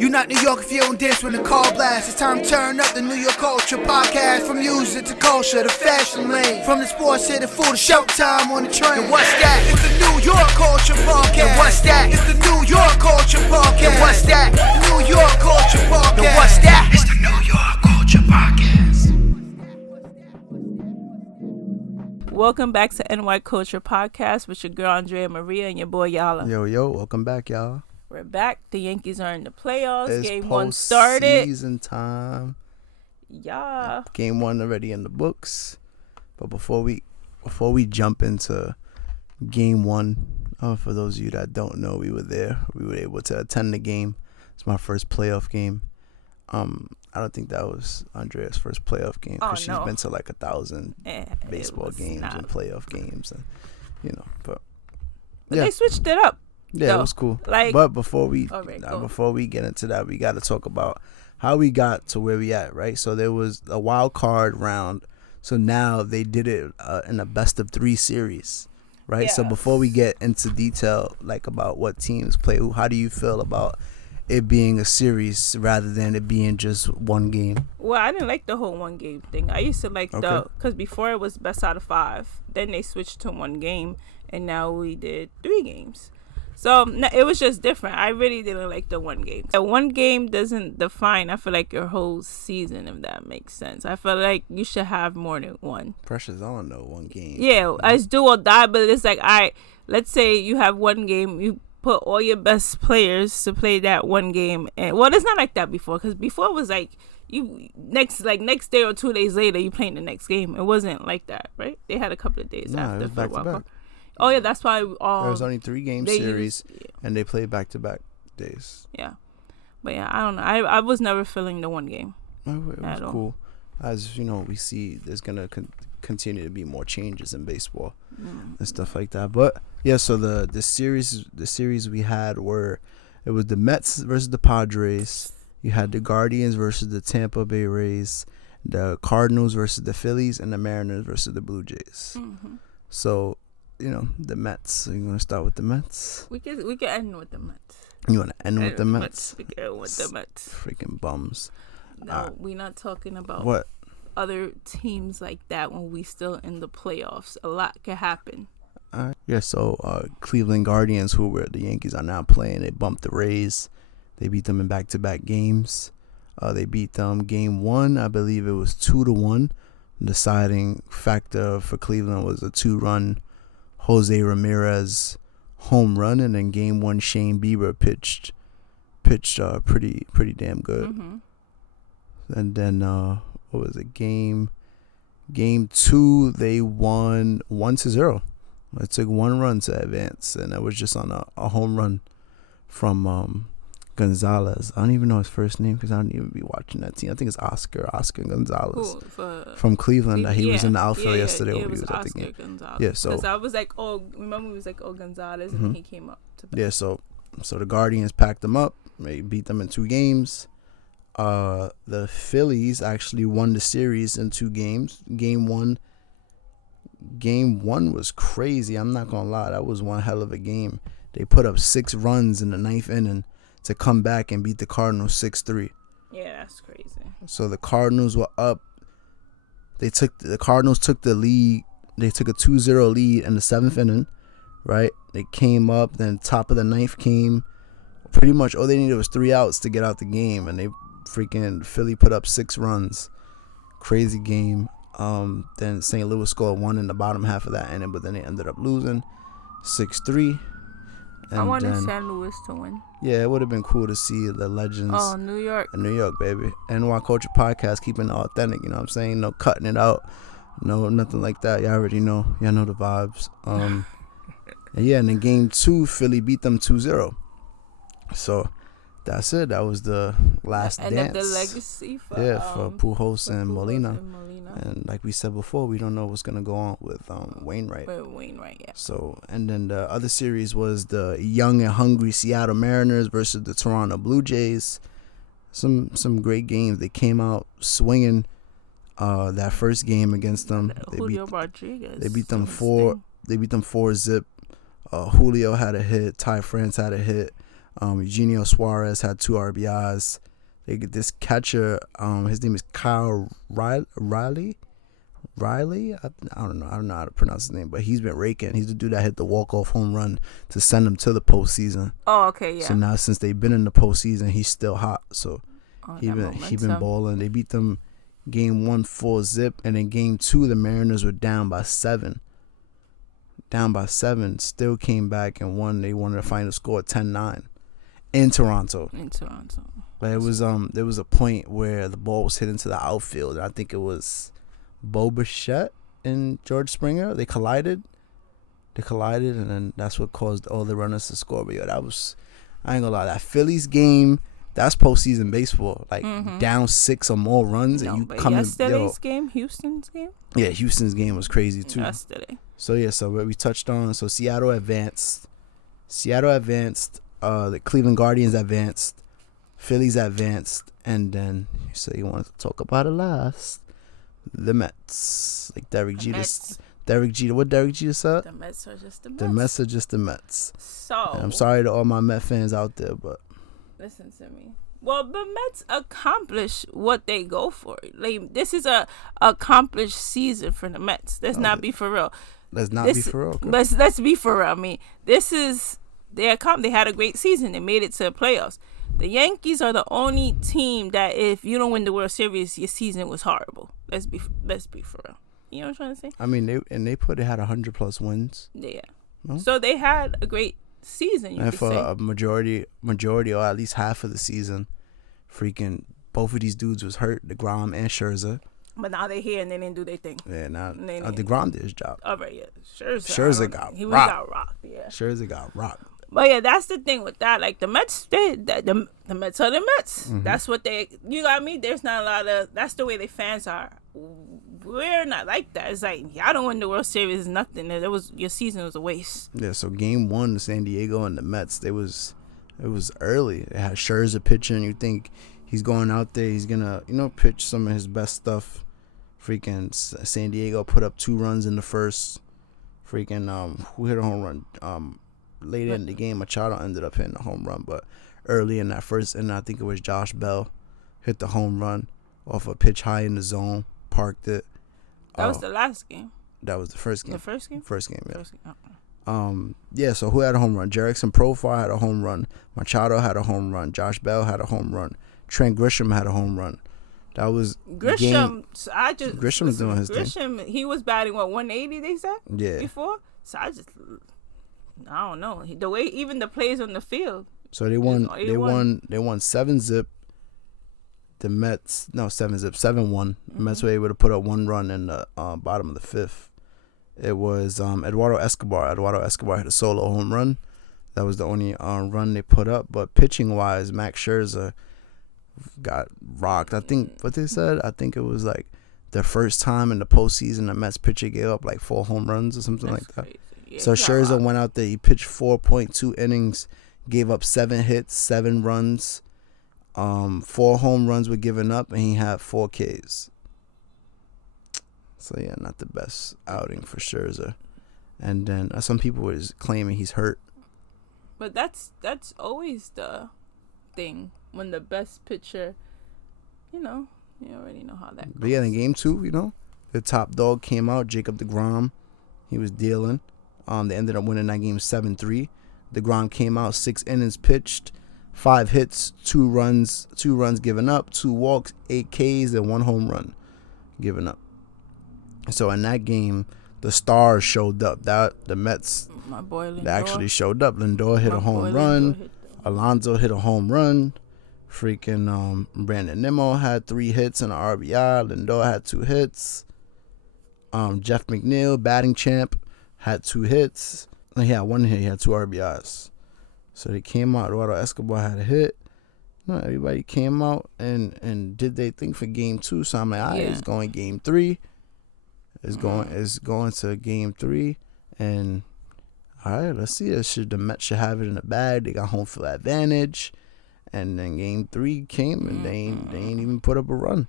You not New York if you don't dance when the call blasts. It's time to turn up the New York culture podcast. From music to culture to fashion lane. From the sports to the food to showtime on the train. And what's that? It's the New York culture podcast. And what's that? It's the New York culture podcast. And what's that? New York culture podcast. And what's that? It's the New York culture podcast. Welcome back to NY Culture Podcast with your girl ANDREA Maria and your boy YALA. Yo, welcome back, y'all. We're back. The Yankees are in the playoffs. It's Game 1 started. Season time. Yeah. Game 1 already in the books. But before we jump into Game 1, for those of you that don't know, we were there. We were able to attend the game. It's my first playoff game. I don't think that was Andrea's first playoff game because she's been to like 1,000 baseball games and playoff games, and but yeah. They switched it up. Yeah, it was cool. But before we get into that, we got to talk about how we got to where we at, right? So there was a wild card round. So now they did it in a best of 3 series, right? Yes. So before we get into detail, like about what teams play who, how do you feel about it being a series rather than it being just one game? Well, I didn't like the whole one game thing. I used to like because before it was best out of 5. Then they switched to one game, and now we did 3 games. So it was just different. I really didn't like the one game. The one game doesn't define, I feel like, your whole season, if that makes sense. I feel like you should have more than one. Pressure's on, though, one game. Yeah, it's do or die, but it's like, let's say you have one game, you put all your best players to play that one game. And well, it's not like that before, because before it was like, next day or 2 days later, you playing the next game. It wasn't like that, right? They had a couple of days after. It was back to back. Oh, yeah, that's why. There was only 3 game series, and they played back-to-back days. Yeah. But, yeah, I don't know. I was never feeling the one game. It was cool. As, we see there's going to continue to be more changes in baseball and stuff like that. But, yeah, so the series we had it was the Mets versus the Padres. You had the Guardians versus the Tampa Bay Rays, the Cardinals versus the Phillies, and the Mariners versus the Blue Jays. Mm-hmm. So, the Mets. So you want to start with the Mets? We can end with the Mets. You want to end with the Mets? We can end with the Mets. Freaking bums. No, we're not talking about what other teams like that when we still in the playoffs. A lot could happen. Yeah, so Cleveland Guardians, who the Yankees are now playing, they bumped the Rays. They beat them in back-to-back games. They beat them game 1. I believe it was 2-1. The deciding factor for Cleveland was a 2-run Jose Ramirez home run, and then game 1 Shane Bieber pitched pretty damn good. Mm-hmm. And then what was it? Game 2 they won 1-0. It took 1 run to advance, and that was just on a home run from Gonzalez. I don't even know his first name because I don't even be watching that team. I think it's Oscar Gonzalez from Cleveland. He was in the outfield yesterday when he was at the game. Gonzalez. Yeah, so because I was like, remember we was like, Gonzalez, and then he came up to bat. Yeah, so the Guardians packed them up. They beat them in 2 games. The Phillies actually won the series in 2 games. Game one was crazy. I'm not gonna lie, that was one hell of a game. They put up 6 runs in the 9th inning to come back and beat the Cardinals 6-3. Yeah, that's crazy. So the Cardinals were up. The Cardinals took the lead. They took a 2-0 lead in the 7th inning, right? They came up. Then top of the 9th came. Pretty much all they needed was 3 outs to get out the game, and Philly put up 6 runs. Crazy game. Then St. Louis scored 1 in the bottom half of that inning, but then they ended up losing 6-3. I wanted St. Louis to win. Yeah, it would have been cool to see the legends. Oh, New York. New York, baby. NY Culture Podcast, keeping it authentic, you know what I'm saying? No cutting it out. No, nothing like that. Y'all already know. Y'all know the vibes. And then game 2, Philly beat them 2-0. So that's it. That was the last dance. End of the legacy for Pujols and Molina. And like we said before, we don't know what's going to go on with Wainwright. Yeah. So, and then the other series was the young and hungry Seattle Mariners versus the Toronto Blue Jays. Some great games. They came out swinging that first game against them. Julio Rodriguez. They beat them 4-0. Julio had a hit. Ty France had a hit. Eugenio Suarez had 2 RBIs. They get this catcher. His name is Kyle Riley. I don't know how to pronounce his name, but he's been raking. He's the dude that hit the walk-off home run to send him to the postseason. Oh, okay, yeah. So now since they've been in the postseason, he's still hot. So he been balling. They beat them game 1 4-0, and in game 2 the Mariners were down by 7. Still came back and won. They won the final score 10-9 in Toronto. But it was there was a point where the ball was hit into the outfield. I think it was Bo Bichette and George Springer. They collided, and then that's what caused all the runners to score. But I ain't gonna lie, that Phillies game, that's postseason baseball. Like down 6 or more runs, and you come in. Yesterday's game, Houston's game. Yeah, Houston's game was crazy too. Yesterday. So what we touched on. So Seattle advanced. The Cleveland Guardians advanced. Phillies advanced, and then you wanted to talk about it last. The Mets, like Derek Jeter. What Derek Jeter said? The Mets are just the Mets. The Mets are just the Mets. So and I'm sorry to all my Met fans out there, but listen to me. Well, the Mets accomplish what they go for. Like, this is a accomplished season for the Mets. Let's not be for real. Let's not be for real. Okay. Let's be for real. I mean, this is they had a great season. They made it to the playoffs. The Yankees are the only team that if you don't win the World Series, your season was horrible. Let's be for real. You know what I'm trying to say? I mean, they had 100+ wins. Yeah. No? So they had a great season. And for a majority or at least half of the season, freaking both of these dudes was hurt, DeGrom and Scherzer. But now they're here and they didn't do their thing. Yeah, now DeGrom did his job. All right, yeah. Scherzer got rocked. Yeah. Scherzer got rocked. But yeah, that's the thing with that. Like the Mets, the Mets are the Mets. Mm-hmm. That's what you got me. There's not a lot of. That's the way the fans are. We're not like that. It's like y'all don't win the World Series, nothing. Your season was a waste. Yeah. So game 1, San Diego and the Mets. It was early. It had Scherzer pitching. You think he's going out there? He's gonna pitch some of his best stuff. Freaking San Diego put up 2 runs in the first. Freaking who hit a home run? Later in the game, Machado ended up hitting a home run, but early in that first inning, I think it was Josh Bell hit the home run off a pitch high in the zone, parked it. That was the last game. That was the first game. The first game? First game, yeah. First game. Yeah, so who had a home run? Jerickson Profar had a home run. Machado had a home run. Josh Bell had a home run. Trent Grisham had a home run. That was Grisham. Grisham was doing his thing. Grisham, he was batting 180. They said before. So I don't know the way even the plays on the field. So they won 7-0. The Mets 7-1. The Mets were able to put up 1 run in the bottom of the 5th. It was Eduardo Escobar. Eduardo Escobar hit a solo home run. That was the only run they put up. But pitching wise, Max Scherzer got rocked. I think what they said. I think it was like the first time in the postseason the Mets pitcher gave up like 4 home runs or something like that. Yeah, so Scherzer went out there. He pitched 4.2 innings, gave up 7 hits, 7 runs. 4 home runs were given up, and he had 4 Ks. So yeah, not the best outing for Scherzer. And then some people was claiming he's hurt. But that's always the thing when the best pitcher, you already know how that goes. But yeah, in game 2, the top dog came out, Jacob deGrom. He was dealing. They ended up winning that game 7-3. DeGrom came out, 6 innings pitched, 5 hits, 2 runs given up, 2 walks, 8 Ks, and 1 home run given up. So in that game, the stars showed up. The Mets, my boy Lindor, they actually showed up. Lindor hit a home run. Alonso hit a home run. Freaking Brandon Nimmo had 3 hits and an RBI. Lindor had 2 hits. Jeff McNeil, batting champ, had 2 hits. He had 1 hit. He had 2 RBIs. So they came out. Eduardo Escobar had a hit. Everybody came out and did their thing for game 2. So I'm like, all right, it's going game 3. It's going to game 3. And all right, let's see. The Mets should have it in the bag. They got home field advantage. And then game 3 came and they ain't even put up a run.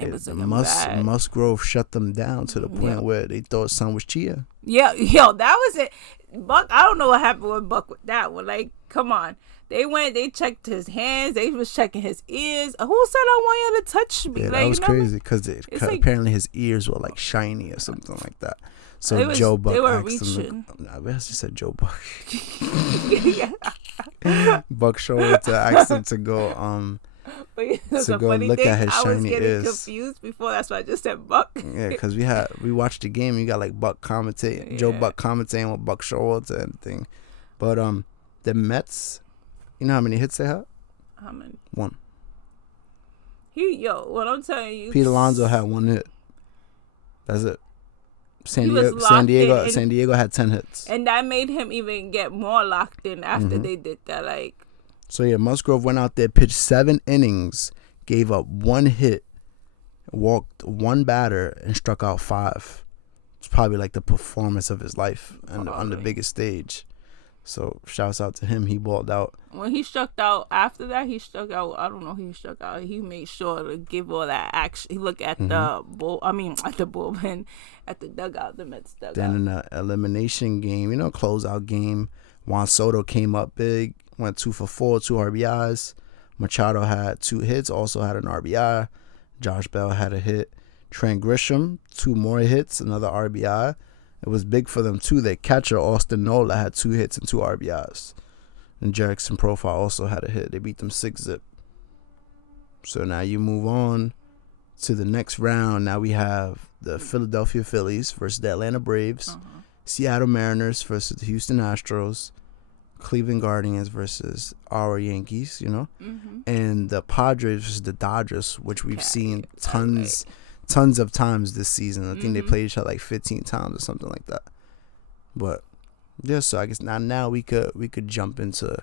They was looking bad. Musgrove shut them down to the point where they thought Son was Chia. Yeah, yo, that was it. Buck, I don't know what happened with Buck with that one. Like, come on. They checked his hands. They was checking his ears. Who said I want you to touch me? Yeah, like, that was crazy because like, apparently his ears were like shiny or something like that. So Joe Buck asked him. I guess he said Joe Buck. Buck Showalter asked him to go to go look at his shiny ears. I was getting confused before. That's why I just said Buck. Yeah, because we watched the game. You got like Buck commentating, Joe Buck commentating with Buck Showalter and thing. But the Mets, you know how many hits they had? How many? 1. What I'm telling you. Pete Alonso had 1 hit. That's it. San Diego had 10 hits. And that made him even get more locked in after they did that. Like. So yeah, Musgrove went out there, pitched 7 innings, gave up 1 hit, walked 1 batter, and struck out 5. It's probably like the performance of his life on the biggest stage. So shouts out to him. He balled out. When he struck out after that, he struck out. I don't know who he struck out. He made sure to give all that action. He looked at the bullpen, at the dugout, the Mets dugout. Then in the elimination game, closeout game, Juan Soto came up big, went 2 for 4, 2 RBIs. Machado had 2 hits, also had an RBI. Josh Bell had a hit. Trent Grisham, 2 more hits, another RBI. It was big for them too. Their catcher, Austin Nola, had 2 hits and 2 RBIs. And Jerickson Profile also had a hit. They beat them 6-0. So now you move on to the next round. Now we have the Philadelphia Phillies versus the Atlanta Braves, Seattle Mariners versus the Houston Astros, Cleveland Guardians versus our Yankees, and the Padres versus the Dodgers, which we've seen tons of times this season. I think they played each other like 15 times or something like that. But yeah, so I guess now we could jump into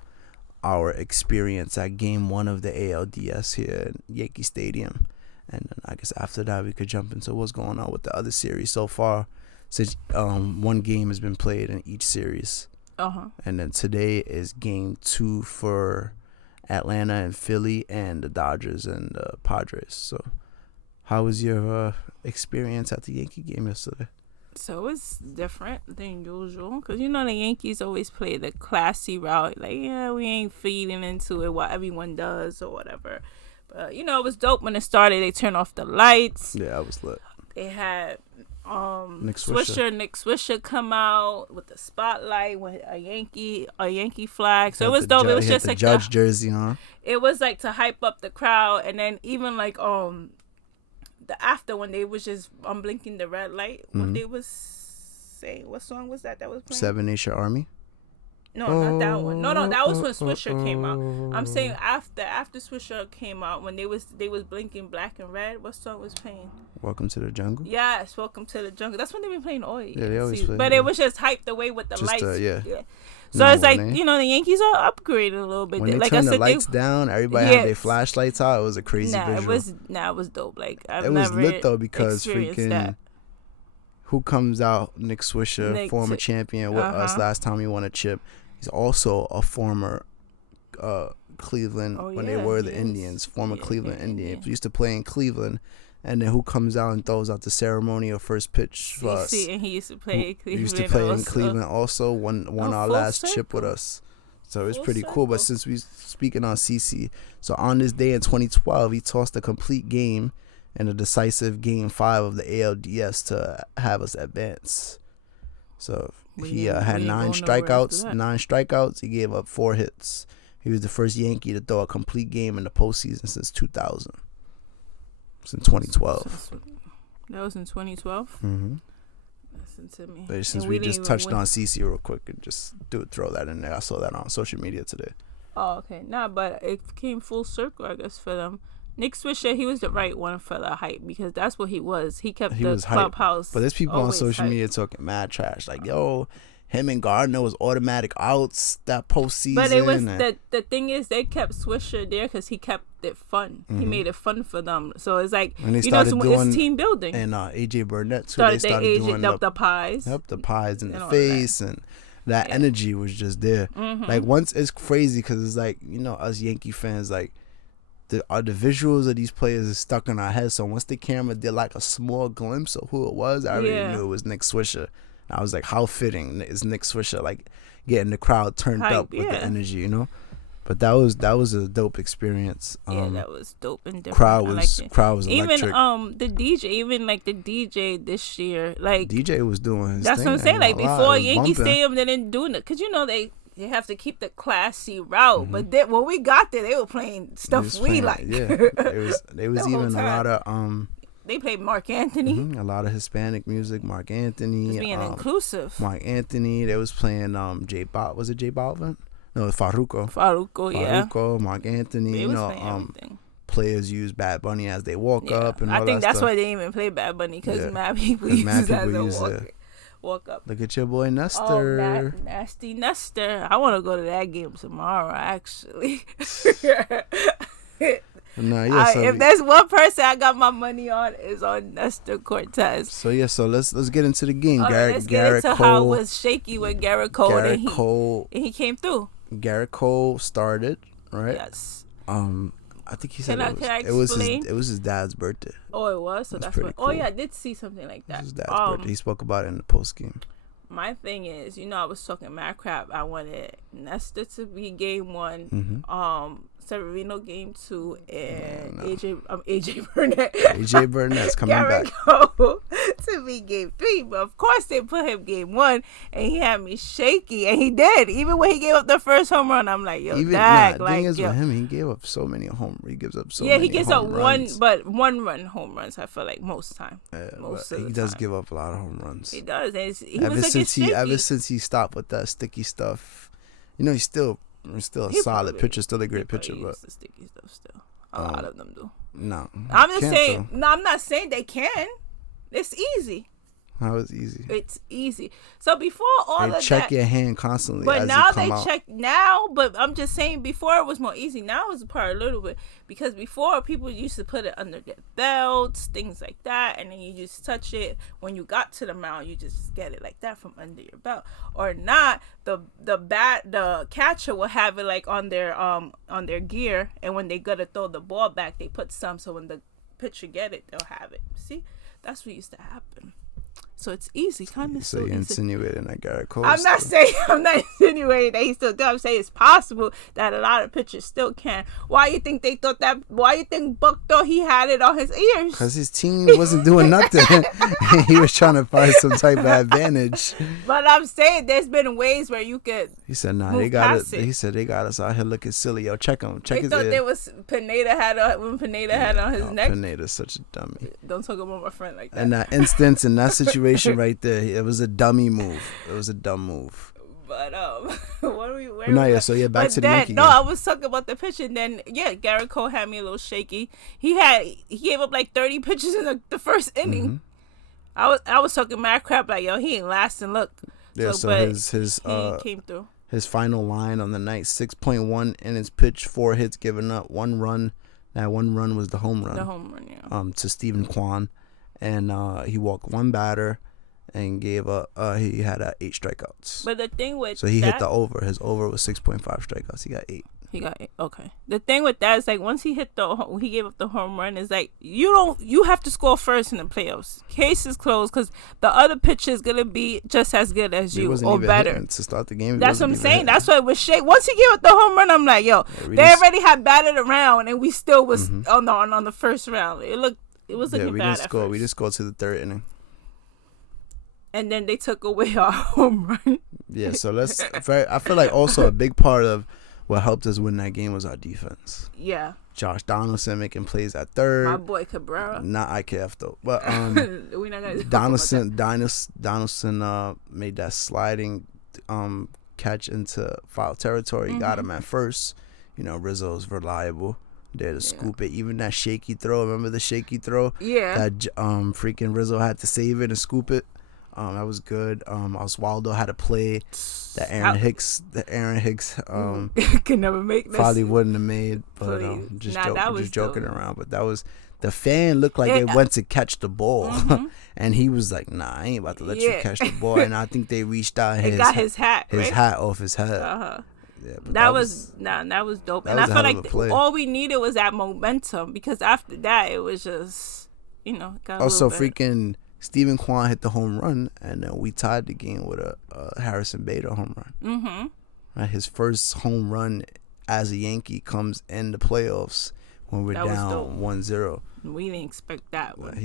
our experience at Game 1 of the ALDS here at Yankee Stadium, and then I guess after that we could jump into what's going on with the other series so far, since 1 game has been played in each series. And then today is Game 2 for Atlanta and Philly, and the Dodgers and the Padres. So how was your experience at the Yankee game yesterday? So it's different than usual because, the Yankees always play the classy route. Like, we ain't feeding into it what everyone does or whatever. But, it was dope when it started. They turned off the lights. Yeah, I was lit. They had Nick Swisher come out with the spotlight with a Yankee flag. So it was dope. It was just like Judge jersey on. It was like to hype up the crowd, and then even like the after when they was just blinking the red light, what they was saying, what song was that was playing? 7 Nation Army. No, not that one. No, that was when Swisher came out. I'm saying after Swisher came out, when they was blinking black and red, what song was playing? Welcome to the Jungle. Yes, Welcome to the Jungle. That's when they've been playing all year. Yeah, they always play. But it was just hyped away with the lights. Yeah. So it's like, the Yankees are upgraded a little bit. When they like turned the lights down, everybody had their flashlights out. It was a crazy visual. It was dope. Like, it was lit though because freaking that. Who comes out? Nick Swisher, former champion with us last time he won a chip. He's also a former Cleveland when they were the Indians, former Cleveland Indian. He used to play in Cleveland. And then who comes out and throws out the ceremonial first pitch for us? And he used to play in Cleveland. He used to play in Cleveland also, won our last chip with us. So it's pretty cool. But since we're speaking on CC, so on this day in 2012, he tossed a complete game in a decisive Game 5 of the ALDS to have us advance. So he had 9 strikeouts. He gave up 4 hits. He was the first Yankee to throw a complete game in the postseason since 2000. It's in 2012. That was in 2012? Listen to me. But since we just touched on CC real quick, and just throw that in there. I saw that on social media today. Oh, okay. But it came full circle, I guess, for them. Nick Swisher, he was the right one for the hype because that's what he was. He kept the clubhouse. But there's people on social media talking mad trash. Like, yo, him and Gardner was automatic outs that postseason. But it was the thing is they kept Swisher there because he kept it fun. He made it fun for them. So it's like, it's team building. And AJ Burnett too. They started doing the pies. Yep, the pies in the face and that energy was just there. Like once it's crazy because it's like, us Yankee fans, like the visuals of these players is stuck in our head. So once the camera did like a small glimpse of who it was, I already knew it was Nick Swisher. I was like, how fitting is Nick Swisher like getting the crowd turned up with the energy, you know? But that was a dope experience. That was dope and different. Crowd was electric. Even the DJ this year, like DJ was doing his that's thing. what I'm saying. Like before Yankee bumping. Stadium, they didn't do it because they have to keep the classy route. But then, when we got there, they were playing stuff we like. Yeah, there was even a lot of They played Mark Anthony. A lot of Hispanic music. Mark Anthony. Just being inclusive. Mark Anthony. They was playing was it J Balvin? No, Faruco, yeah. Faruco, Mark Anthony. You know, players use Bad Bunny as they walk up and all that stuff. I think that's why they didn't even play Bad Bunny because mad people use it as they walk up. Look at your boy Nestor. Oh, nasty Nestor. I want to go to that game tomorrow, actually. If there's one person I got my money on, is on Nestor Cortez. So let's get into the game. Let's get into how it was shaky with Garrett Cole. And he came through. Garrett Cole started, right? Yes. I think he said it was his dad's birthday. Oh, it was. So that's what. Cool. Oh yeah, I did see something like that. It was his dad's birthday. He spoke about it in the post game. My thing is, I was talking mad crap. I wanted Nestor to be game 1. Severino game 2, and AJ Burnett. AJ Burnett's coming back. Cole to be game 3, but of course they put him game 1, and he had me shaky, and he did. Even when he gave up the first home run, I'm like, yo, Dak. The thing is with him, he gave up so many he gives up so many. Yeah, he gives up one run home runs. I feel like most time. He does give up a lot of home runs. He does. Ever since he stopped with that sticky stuff, he's still a solid pitcher, still a great pitcher, but the sticky stuff still. A lot of them do. No, I'm just saying. No, I'm not saying they can. It's easy. How is easy? It's easy. So before all they check your hand constantly. But now they check now. But I'm just saying, before it was more easy. Now it's probably a little bit, because before people used to put it under their belts, things like that, and then you just touch it when you got to the mound. You just get it like that from under your belt, or not. The catcher will have it like on their gear, and when they gotta throw the ball back, they put some, so when the pitcher get it, they'll have it. See, that's what used to happen. So it's easy, kind of. So you're insinuating that Garrett Cole. I'm not insinuating that he still does. I'm saying it's possible that a lot of pitchers still can. Why you think they thought that? Why you think Buck thought he had it on his ears? Because his team wasn't doing nothing. He was trying to find some type of advantage. But I'm saying there's been ways where you could. He said, "Nah, they got it." He said they got us out here looking silly. Yo, check him. Check his ear. They thought there was Pineda had on his neck. Pineda's such a dummy. Don't talk about my friend like that. In that instance, in that situation right there, it was a dummy move. It was a dumb move. But what are we? So yeah, back to the Yankee game. No, I was talking about the pitch, and then Garrett Cole had me a little shaky. He gave up like 30 pitches in the first inning. I was talking mad crap like, yo, he ain't lasting. Look. Yeah, so he came through. His final line on the night: 6.1 innings pitched, 4 hits given up, 1 run. That 1 run was the home run. The home run, yeah. To Stephen Kwan. And he walked 1 batter and gave up. He had 8 strikeouts. But the thing with he hit the over. His over was 6.5 strikeouts. He got 8. Okay. The thing with that is like once he gave up the home run, is like you have to score first in the playoffs. Case is closed because the other pitcher is gonna be just as good as you or better to start the game. That's what I'm saying. That's why it was shake. Once he gave up the home run, I'm like, yo, they already had batted around and we still was on the first round. It was looking bad at first. We just scored to the 3rd inning. And then they took away our home run. Yeah, so I feel like also a big part of what helped us win that game was our defense. Yeah. Josh Donaldson making plays at 3rd. My boy Cabrera. Not IKF though. But Donaldson made that sliding catch into foul territory. Got him at first. Rizzo's reliable. There to scoop it. Even that shaky throw. Remember the shaky throw? Yeah. That freaking Rizzo had to save it and scoop it. That was good. Oswaldo had a play that Aaron Hicks can never make this. Probably wouldn't have made, but just joking around. But that was the fan looked like it went to catch the ball, and he was like, "Nah, I ain't about to let you catch the ball." And I think they reached out and got his hat hat off his head. Yeah, but that was dope. that And was I a felt hell of like a play. all we needed was that momentum, because after that it was just, got a Also, little bit. freaking Stephen Kwan hit the home run, and then we tied the game with a Harrison Bader home run. Mm-hmm. Right, his first home run as a Yankee comes in the playoffs when we're That was dope. down 1-0. We didn't expect that one.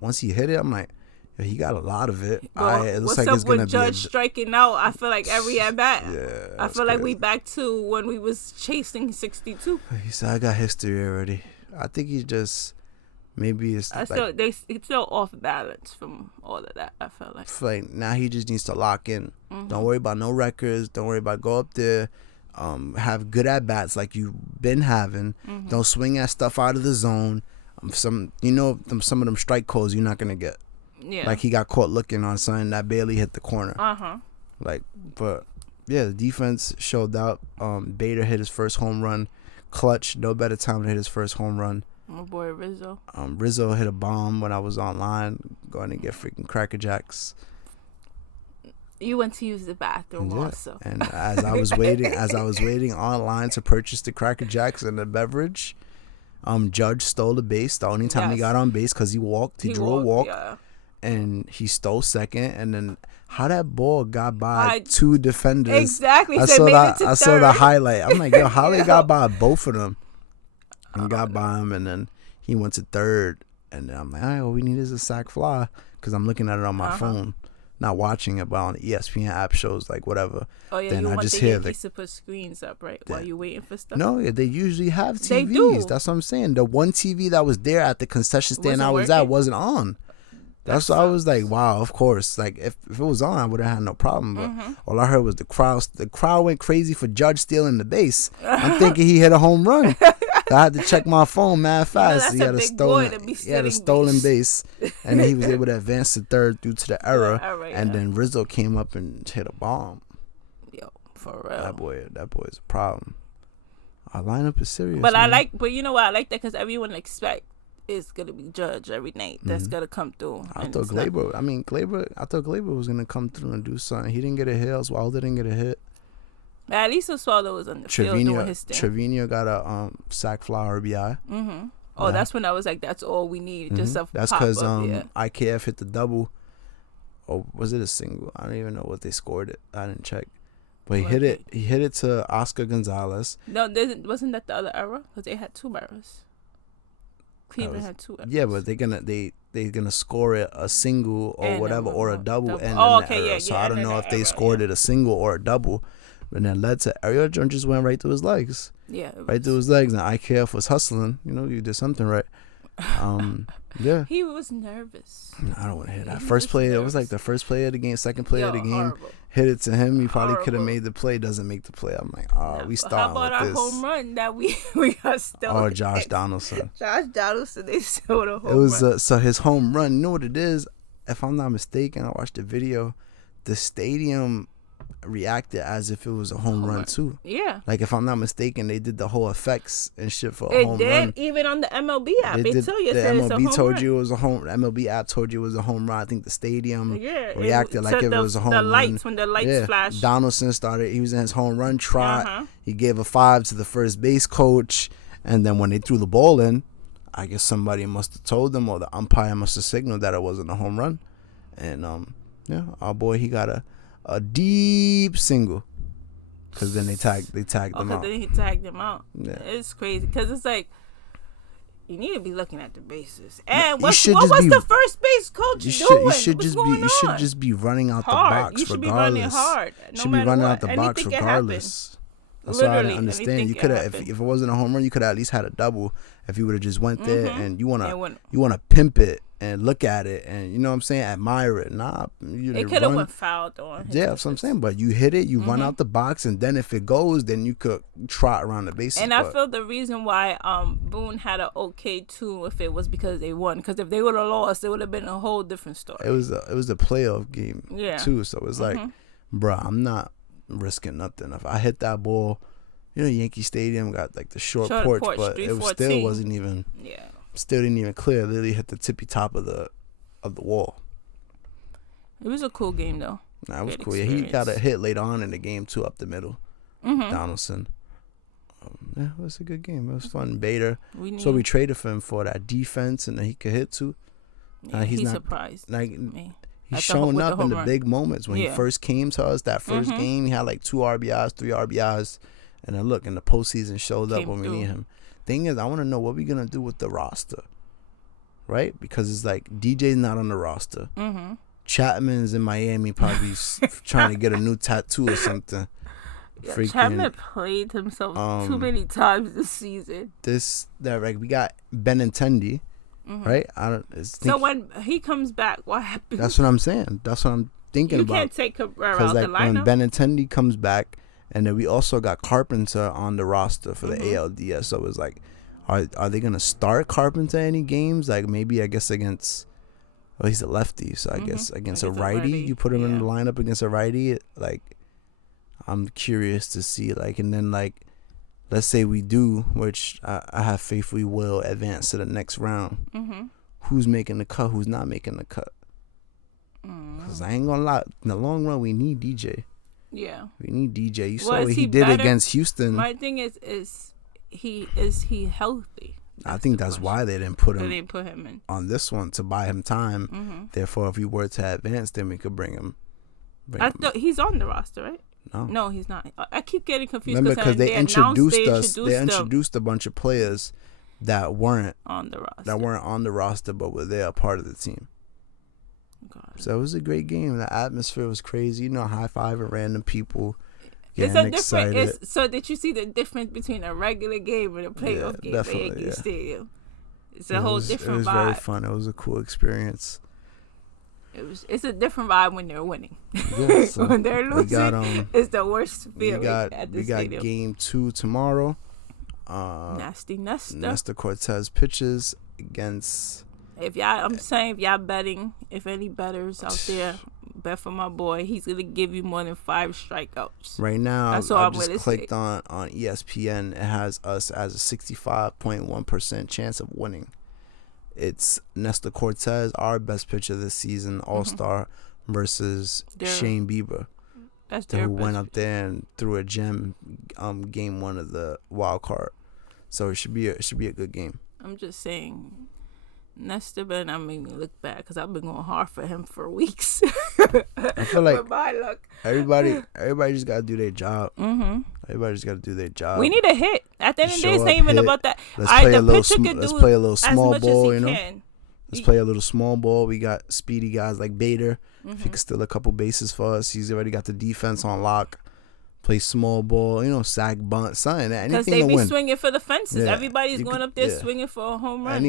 Once he hit it, I'm like, yo, he got a lot of it. Well, It looks what's like up it's gonna with be Judge striking out? I feel like every at bat. Yeah, I feel like we back to when we was chasing 62. He said, I got history already. I think he's just maybe it's It's still off balance from all of that. I feel like now he just needs to lock in. Mm-hmm. Don't worry about no records. Don't worry about go up there. Have good at bats like you've been having. Mm-hmm. Don't swing at stuff out of the zone. Some of them strike calls you're not gonna get. Yeah. Like he got caught looking on something that barely hit the corner. But yeah, the defense showed out. Bader hit his first home run, clutch. No better time to hit his first home run. My boy Rizzo. Rizzo hit a bomb when I was online going to get freaking Cracker Jacks. You went to use the bathroom also. And as I was waiting online to purchase the Cracker Jacks and the beverage, Judge stole the base. The only time he got on base because he drew a walk, and he stole second. And then how that ball got by two defenders? Exactly. I saw the highlight. I'm like, yo, how they got by both of them? And got by him, and then he went to third. And then I'm like, all right, all we need is a sac fly, because I'm looking at it on my phone. Not watching it, but on the ESPN app shows, like, whatever. Oh, yeah, then you I want just the hear Yankees to put screens up, right, while you're waiting for stuff? No, they usually have TVs. They do. That's what I'm saying. The one TV that was there at the concession stand Wasn't I was working? at wasn't on. That's why I was like, wow, of course. Like, if it was on, I would have had no problem. But all I heard was the crowd. The crowd went crazy for Judge stealing the base. I'm thinking he hit a home run. I had to check my phone mad fast. He had a stolen base. And then he was able to advance to third due to the error. And yeah. then Rizzo came up and hit a bomb. Yo, for real. That boy is a problem. Our lineup is serious. But man. but you know what? I like that because everyone expect it's gonna be Judge every night. That's gonna come through. I thought Glaber was gonna come through and do something. He didn't get a hit. Oswaldo didn't get a hit. But at least Oswaldo was on the field doing his thing. Trevino got a sac fly RBI. Mm-hmm. Oh, that's when I was like, that's all we need. Just a that's because IKF hit the double. Or was it a single? I don't even know what they scored it. I didn't check. But he hit it to Oscar Gonzalez. No, wasn't that the other error? Because they had two errors. Cleveland had two errors. Yeah, but they're gonna score it a single or and whatever or a double. And so I don't know if they scored it a single or a double. And then led to Ariel Jones just went right through his legs. Yeah. Right through his legs. And IKF was hustling. You did something right. Yeah. He was nervous. I don't want to hit that. First play, it was like the first play of the game, second play of the game. Horrible. Hit it to him. He probably could have made the play. Doesn't make the play. I'm like, we starting with this. How about our home run that we got stolen? Oh, Josh Donaldson. They stole the home run. So his home run, you know what it is? If I'm not mistaken, I watched the video. The stadium reacted as if it was a home run too. Yeah. Like, if I'm not mistaken, they did the whole effects and shit for a home run. It did, even on the MLB app. They tell you the it's a home MLB told run. you it was a home. MLB app told you it was a home run. I think the stadium reacted like if it was a home the run. Lights, when the lights flashed. Donaldson started. He was in his home run trot. He gave a 5 to the first base coach, and then when they threw the ball in, I guess somebody must have told them, or the umpire must have signaled that it wasn't a home run. And our boy, he got a deep single. Because then they tagged him out. Then he tagged him out. Yeah. It's crazy. Because it's like, you need to be looking at the bases. And what was the first base coach doing? You should just be running out the box. You should regardless. be running hard. You should be running out the box regardless. That's why I didn't understand. You could have, if it wasn't a home run, you could have at least had a double. If you would have just went there and you wanna pimp it and look at it and, you know what I'm saying, admire it. Nah, it could have went foul though. Yeah, that's what I'm saying. But you hit it, you run out the box, and then if it goes, then you could trot around the bases. And I feel the reason why Boone had an okay too, if it was because they won. Because if they would have lost, it would have been a whole different story. It was a playoff game too, so it was like, bruh, I'm not risking nothing. If I hit that ball, Yankee Stadium got like the short porch, but it still wasn't even. Yeah. Still didn't even clear. Literally hit the tippy top of the wall. It was a cool game though. Nah, it was cool. Yeah, he got a hit later on in the game too, up the middle. Donaldson. Yeah, it was a good game. It was fun. Bader. So we traded for him for that defense and that he could hit too. Yeah, he surprised me. He's showing up in the big moments. When he first came to us, that first game, he had like 2 RBIs, 3 RBIs. And then look, in the postseason, showed up when we need him. Thing is, I want to know what we're going to do with the roster. Right? Because it's like DJ's not on the roster. Chapman's in Miami probably trying to get a new tattoo or something. Yeah, Chapman played himself too many times this season. We got Benintendi. Right? So when he comes back, what happens? That's what I'm saying. That's what I'm thinking about. You can't take Cabrera out the lineup. When Benintendi comes back, and then we also got Carpenter on the roster for the ALDS. So it's like, are they gonna start Carpenter any games? Like maybe I guess against, well, he's a lefty, so I guess against a righty, you put him in the lineup against a righty. Like, I'm curious to see, like, and then like, let's say we do, which I have faith we will advance to the next round. Who's making the cut? Who's not making the cut? Because I ain't gonna lie, in the long run, we need DJ. Yeah, we need DJ. You saw what he did against Houston. My thing is he healthy? I think that's why they didn't put him in on this one, to buy him time. Therefore, if we were to advance, then we could bring him. I thought he's on the roster, right? No, he's not. I keep getting confused. Remember, because they introduced us. They introduced a bunch of players that weren't on the roster. But were there a part of the team. So it was a great game. The atmosphere was crazy. You know, high-fiving random people. So did you see the difference between a regular game and a playoff game at Yankee Stadium? It's a whole different vibe. It was very fun. It was a cool experience. It's a different vibe when they're winning. Yeah, so when they're losing, it's the worst feeling at the stadium. We got game 2 tomorrow. Nasty Nestor. Nestor Cortez pitches against... If y'all betting, if any bettors out there, bet for my boy. He's gonna give you more than 5 strikeouts. Right now, I just clicked on ESPN. It has us as a 65.1% chance of winning. It's Nestor Cortez, our best pitcher this season, All-Star, versus Shane Bieber. That's who went up there and threw a gem, game 1 of the wild card. So it should be a good game. I'm just saying. Nestor better not make me look bad, because I've been going hard for him for weeks. I feel like with my luck. everybody just got to do their job. Everybody just got to do their job. We need a hit. At the end of the day, it's not even about that. Let's play a little small ball, you know? Let's play a little small ball. We got speedy guys like Bader. If he could steal a couple bases for us, he's already got the defense on lock. Play small ball, you know, sack, bunt, something. Anything to win. Because they be swinging for the fences. Yeah. Everybody's going up there swinging for a home run.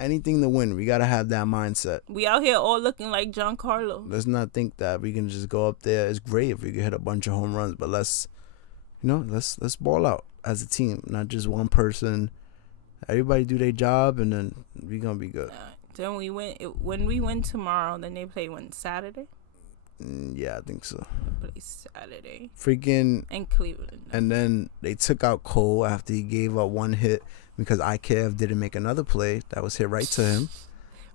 Anything to win. We got to have that mindset. We out here all looking like Giancarlo. Let's not think that we can just go up there. It's great if we can hit a bunch of home runs, but let's ball out as a team, not just one person. Everybody do their job, and then we going to be good. Then when we win tomorrow, then they play Saturday? Yeah, I think so. They play Saturday. Freaking. And Cleveland. And then they took out Cole after he gave up 1 hit because IKF didn't make another play that was hit right to him.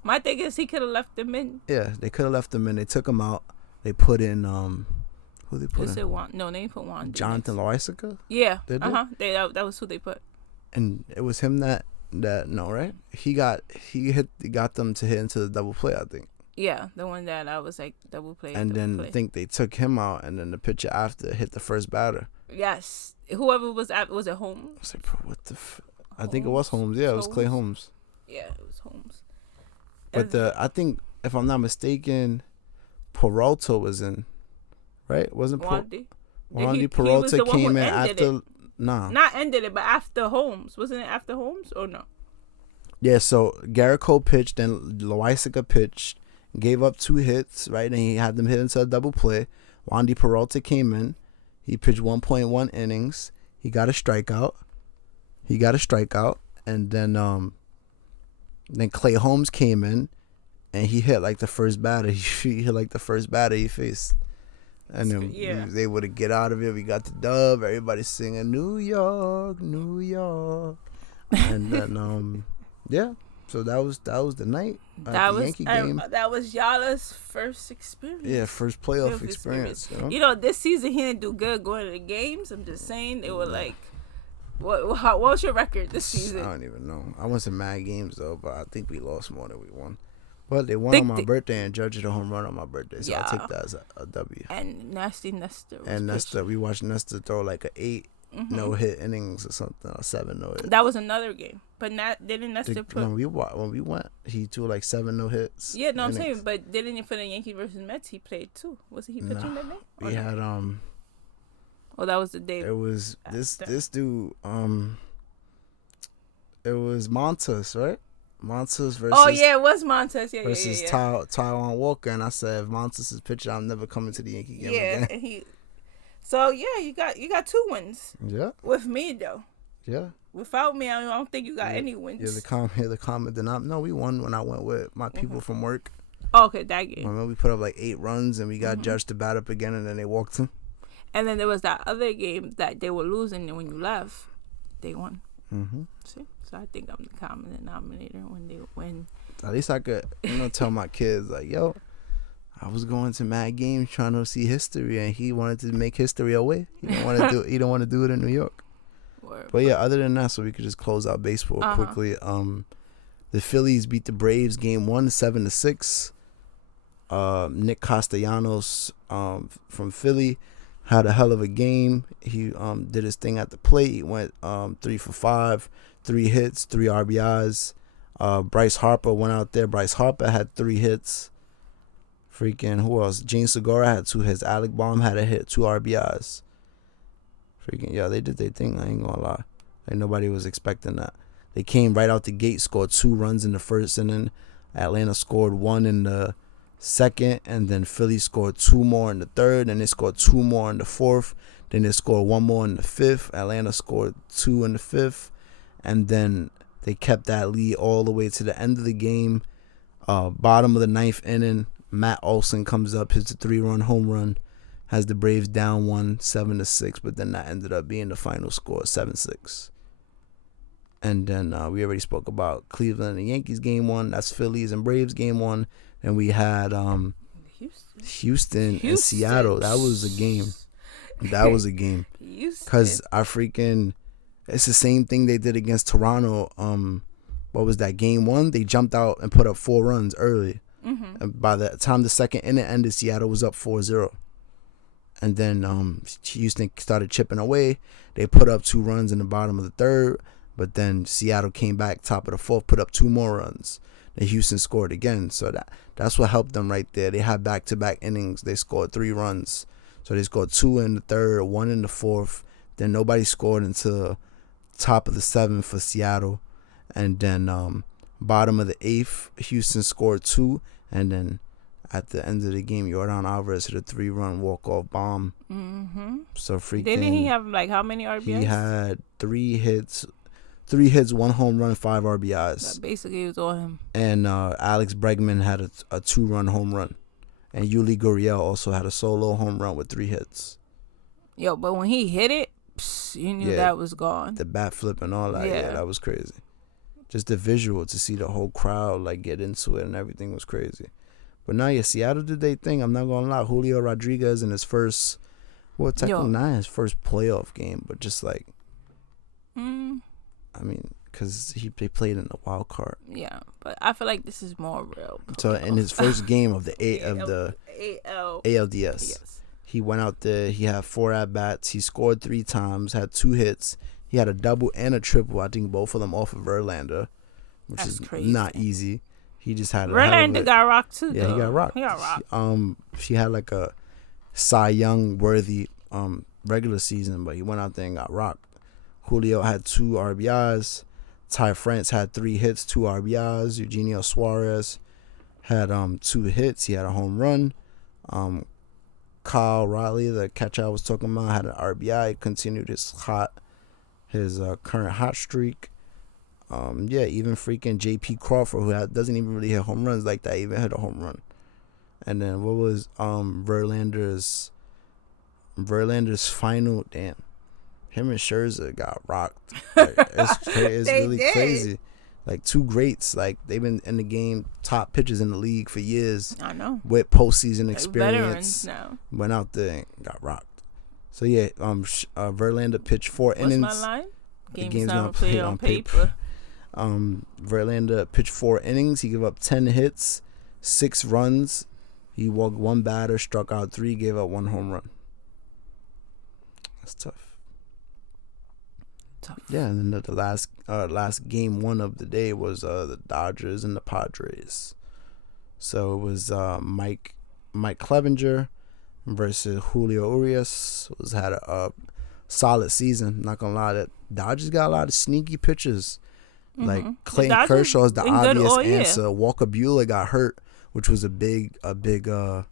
My thing is he could have left him in. Yeah, they could have left him in. They took him out. They put in who they put in? No, they put Juan. Jonathan Loaizica? Yeah. That was who they put. And it was him that no, right? He got them to hit into the double play, I think. Yeah, the one that I was like double play. And then I think they took him out, and then the pitcher after hit the first batter. Yes, whoever was it Holmes? I was like, bro, what the? I think it was Holmes. Yeah, it was Clay Holmes. Yeah, it was Holmes. But I think if I'm not mistaken, Peralta was in, right? Wasn't Wandy Peralta came in after? Nah, not ended it, but after Holmes. Wasn't it after Holmes or no? Yeah, so Garrett Cole pitched, then Loaizica pitched. Gave up 2 hits, right? And he had them hit into a double play. Wandy Peralta came in. He pitched 1.1 innings. He got a strikeout. And then Clay Holmes came in, and he hit like the first batter. He hit like the first batter he faced. And then we was able to get out of it. We got the dub. Everybody's singing New York, New York. And then, So that was the night. That the was Yankee game. that was Yala's first experience. Yeah, first playoff experience. You know, this season he didn't do good going to the games. I'm just saying they were like, what was your record this season? I don't even know. I went to mad games though, but I think we lost more than we won. But they won on my birthday and Judge hit a home run on my birthday, so I'll take that as a W. And Nasty Nestor. And Nestor, we watched Nestor throw like 8 no-hit innings or something, or 7 no-hits. That was another game, but didn't Nestor put... When we went, he threw like 7 no-hits. Yeah, no, I'm saying, but didn't he for the Yankees versus Mets, he played too? Wasn't he pitching that day? We had Oh, that was the day. It was this dude. It was Montes, right? Montes versus. Oh yeah, it was Montes. Yeah, versus Taiwan Walker, and I said, if Montes is pitching, I'm never coming to the Yankee game again. And he. So yeah, you got 2 wins. Yeah. With me though. Yeah. Without me, I don't think you got any wins. Yeah, the common denominator. No, we won when I went with my people from work. Oh, okay, that game. Remember, we put up like 8 runs, and we got judged to bat up again, and then they walked him. And then there was that other game that they were losing, and when you left, they won. See? So I think I'm the common denominator when they win. At least I could, tell my kids like, yo, I was going to mad games trying to see history, and he wanted to make history away. He don't want to do. He don't want to do it in New York. But yeah, other than that, so we could just close out baseball quickly. The Phillies beat the Braves game 1, 7-6. Nick Castellanos from Philly had a hell of a game. He did his thing at the plate. He went 3 for 5, 3 hits, 3 RBIs. Bryce Harper went out there. Bryce Harper had 3 hits. Freaking, who else? Gene Segura had 2 hits. Alec Baum had a hit, 2 RBIs. Freaking, yeah, they did their thing. I ain't gonna lie. Like, nobody was expecting that. They came right out the gate, scored 2 runs in the first inning. Atlanta scored 1 in the second, and then Philly scored 2 more in the third, and they scored 2 more in the fourth. Then they scored 1 more in the fifth. Atlanta scored 2 in the fifth, and then they kept that lead all the way to the end of the game. Bottom of the 9th inning, Matt Olson comes up, hits a 3-run home run, has the Braves down 1, 7-6, but then that ended up being the final score, 7-6. And then we already spoke about Cleveland and Yankees game 1. That's Phillies and Braves game 1. And we had Houston and Seattle. That was a game. That was a game. Because it's the same thing they did against Toronto. What was that, game 1? They jumped out and put up 4 runs early. And by the time the second inning ended, Seattle was up 4-0. And then Houston started chipping away. They put up 2 runs in the bottom of the third. But then Seattle came back top of the fourth, put up 2 more runs. Then Houston scored again. So that's what helped them right there. They had back-to-back innings. They scored 3 runs. So they scored 2 in the third, 1 in the fourth. Then nobody scored until top of the 7th for Seattle. And then bottom of the 8th, Houston scored 2. And then at the end of the game, Yordan Alvarez hit a 3-run walk-off bomb. So freaking... Didn't he have, like, how many RBIs? He had 3 hits, 1 home run, 5 RBIs. That basically was all him. And Alex Bregman had a 2-run home run. And Yuli Gurriel also had a solo home run with 3 hits. Yo, but when he hit it, you knew that was gone. The bat flip and all that. Yeah, that was crazy. Just the visual to see the whole crowd like get into it and everything was crazy. But now, Seattle did their thing. I'm not going to lie. Julio Rodriguez in his first, technically not his first playoff game, but just like, I mean, because they played in the wild card. Yeah, but I feel like this is more real. So in his first game of the ALDS, yes. He went out there. He had 4 at-bats. He scored 3 times, had 2 hits. He had a double and a triple. I think both of them off of Verlander, which is crazy. Not easy. He just had Verlander got rocked too. Yeah, he got rocked. She had like a Cy Young worthy regular season, but he went out there and got rocked. Julio had 2 RBIs. Ty France had 3 hits, 2 RBIs. Eugenio Suarez had 2 hits. He had a home run. Kyle Riley, the catcher I was talking about, had an RBI. Continued his current hot streak. Even freaking J.P. Crawford, who doesn't even really hit home runs like that, even hit a home run. And then what was Verlander's final? Damn, him and Scherzer got rocked. Like, it's really crazy. like two greats. Like they've been in the game, top pitchers in the league for years. I know. With postseason Like experience. veterans now. Went out there and got rocked. So yeah, Verlander pitched 4 innings. What's my line? The Game's not played on paper. Verlander pitched 4 innings. He gave up 10 hits, 6 runs. He walked 1 batter, struck out 3, gave up 1 home run. That's tough. Yeah, and then the last game 1 of the day was the Dodgers and the Padres. So it was Mike Clevenger versus Julio Urias. Had a solid season. Not gonna lie, that Dodgers got a lot of sneaky pitchers. Like Clayton Kershaw is the obvious answer. Walker Buehler got hurt, which was a big. It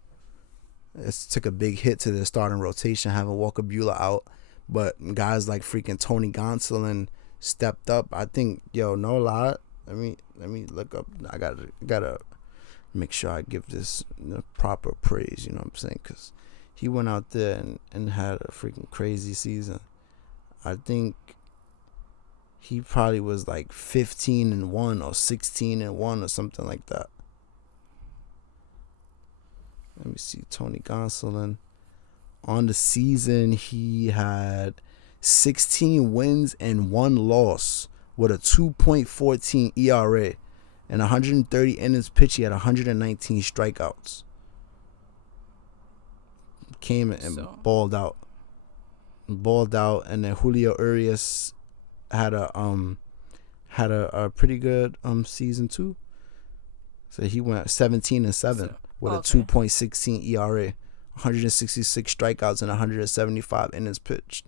took a big hit to their starting rotation having Walker Buehler out. But guys like freaking Tony Gonsolin stepped up. I think, no lie. Let me look up. I gotta make sure I give this the proper praise. You know what I'm saying? Because he went out there and had a freaking crazy season. I think he probably was like 15-1 or 16-1 or something like that. Let me see. Tony Gonsolin. On the season, he had 16 wins and 1 loss with a 2.14 ERA and 130 innings pitched. He had 119 strikeouts. Came and balled out, and then Julio Urias had a pretty good season too. So he went 17-7 with a 2.16 ERA. 166 strikeouts and 175 innings pitched.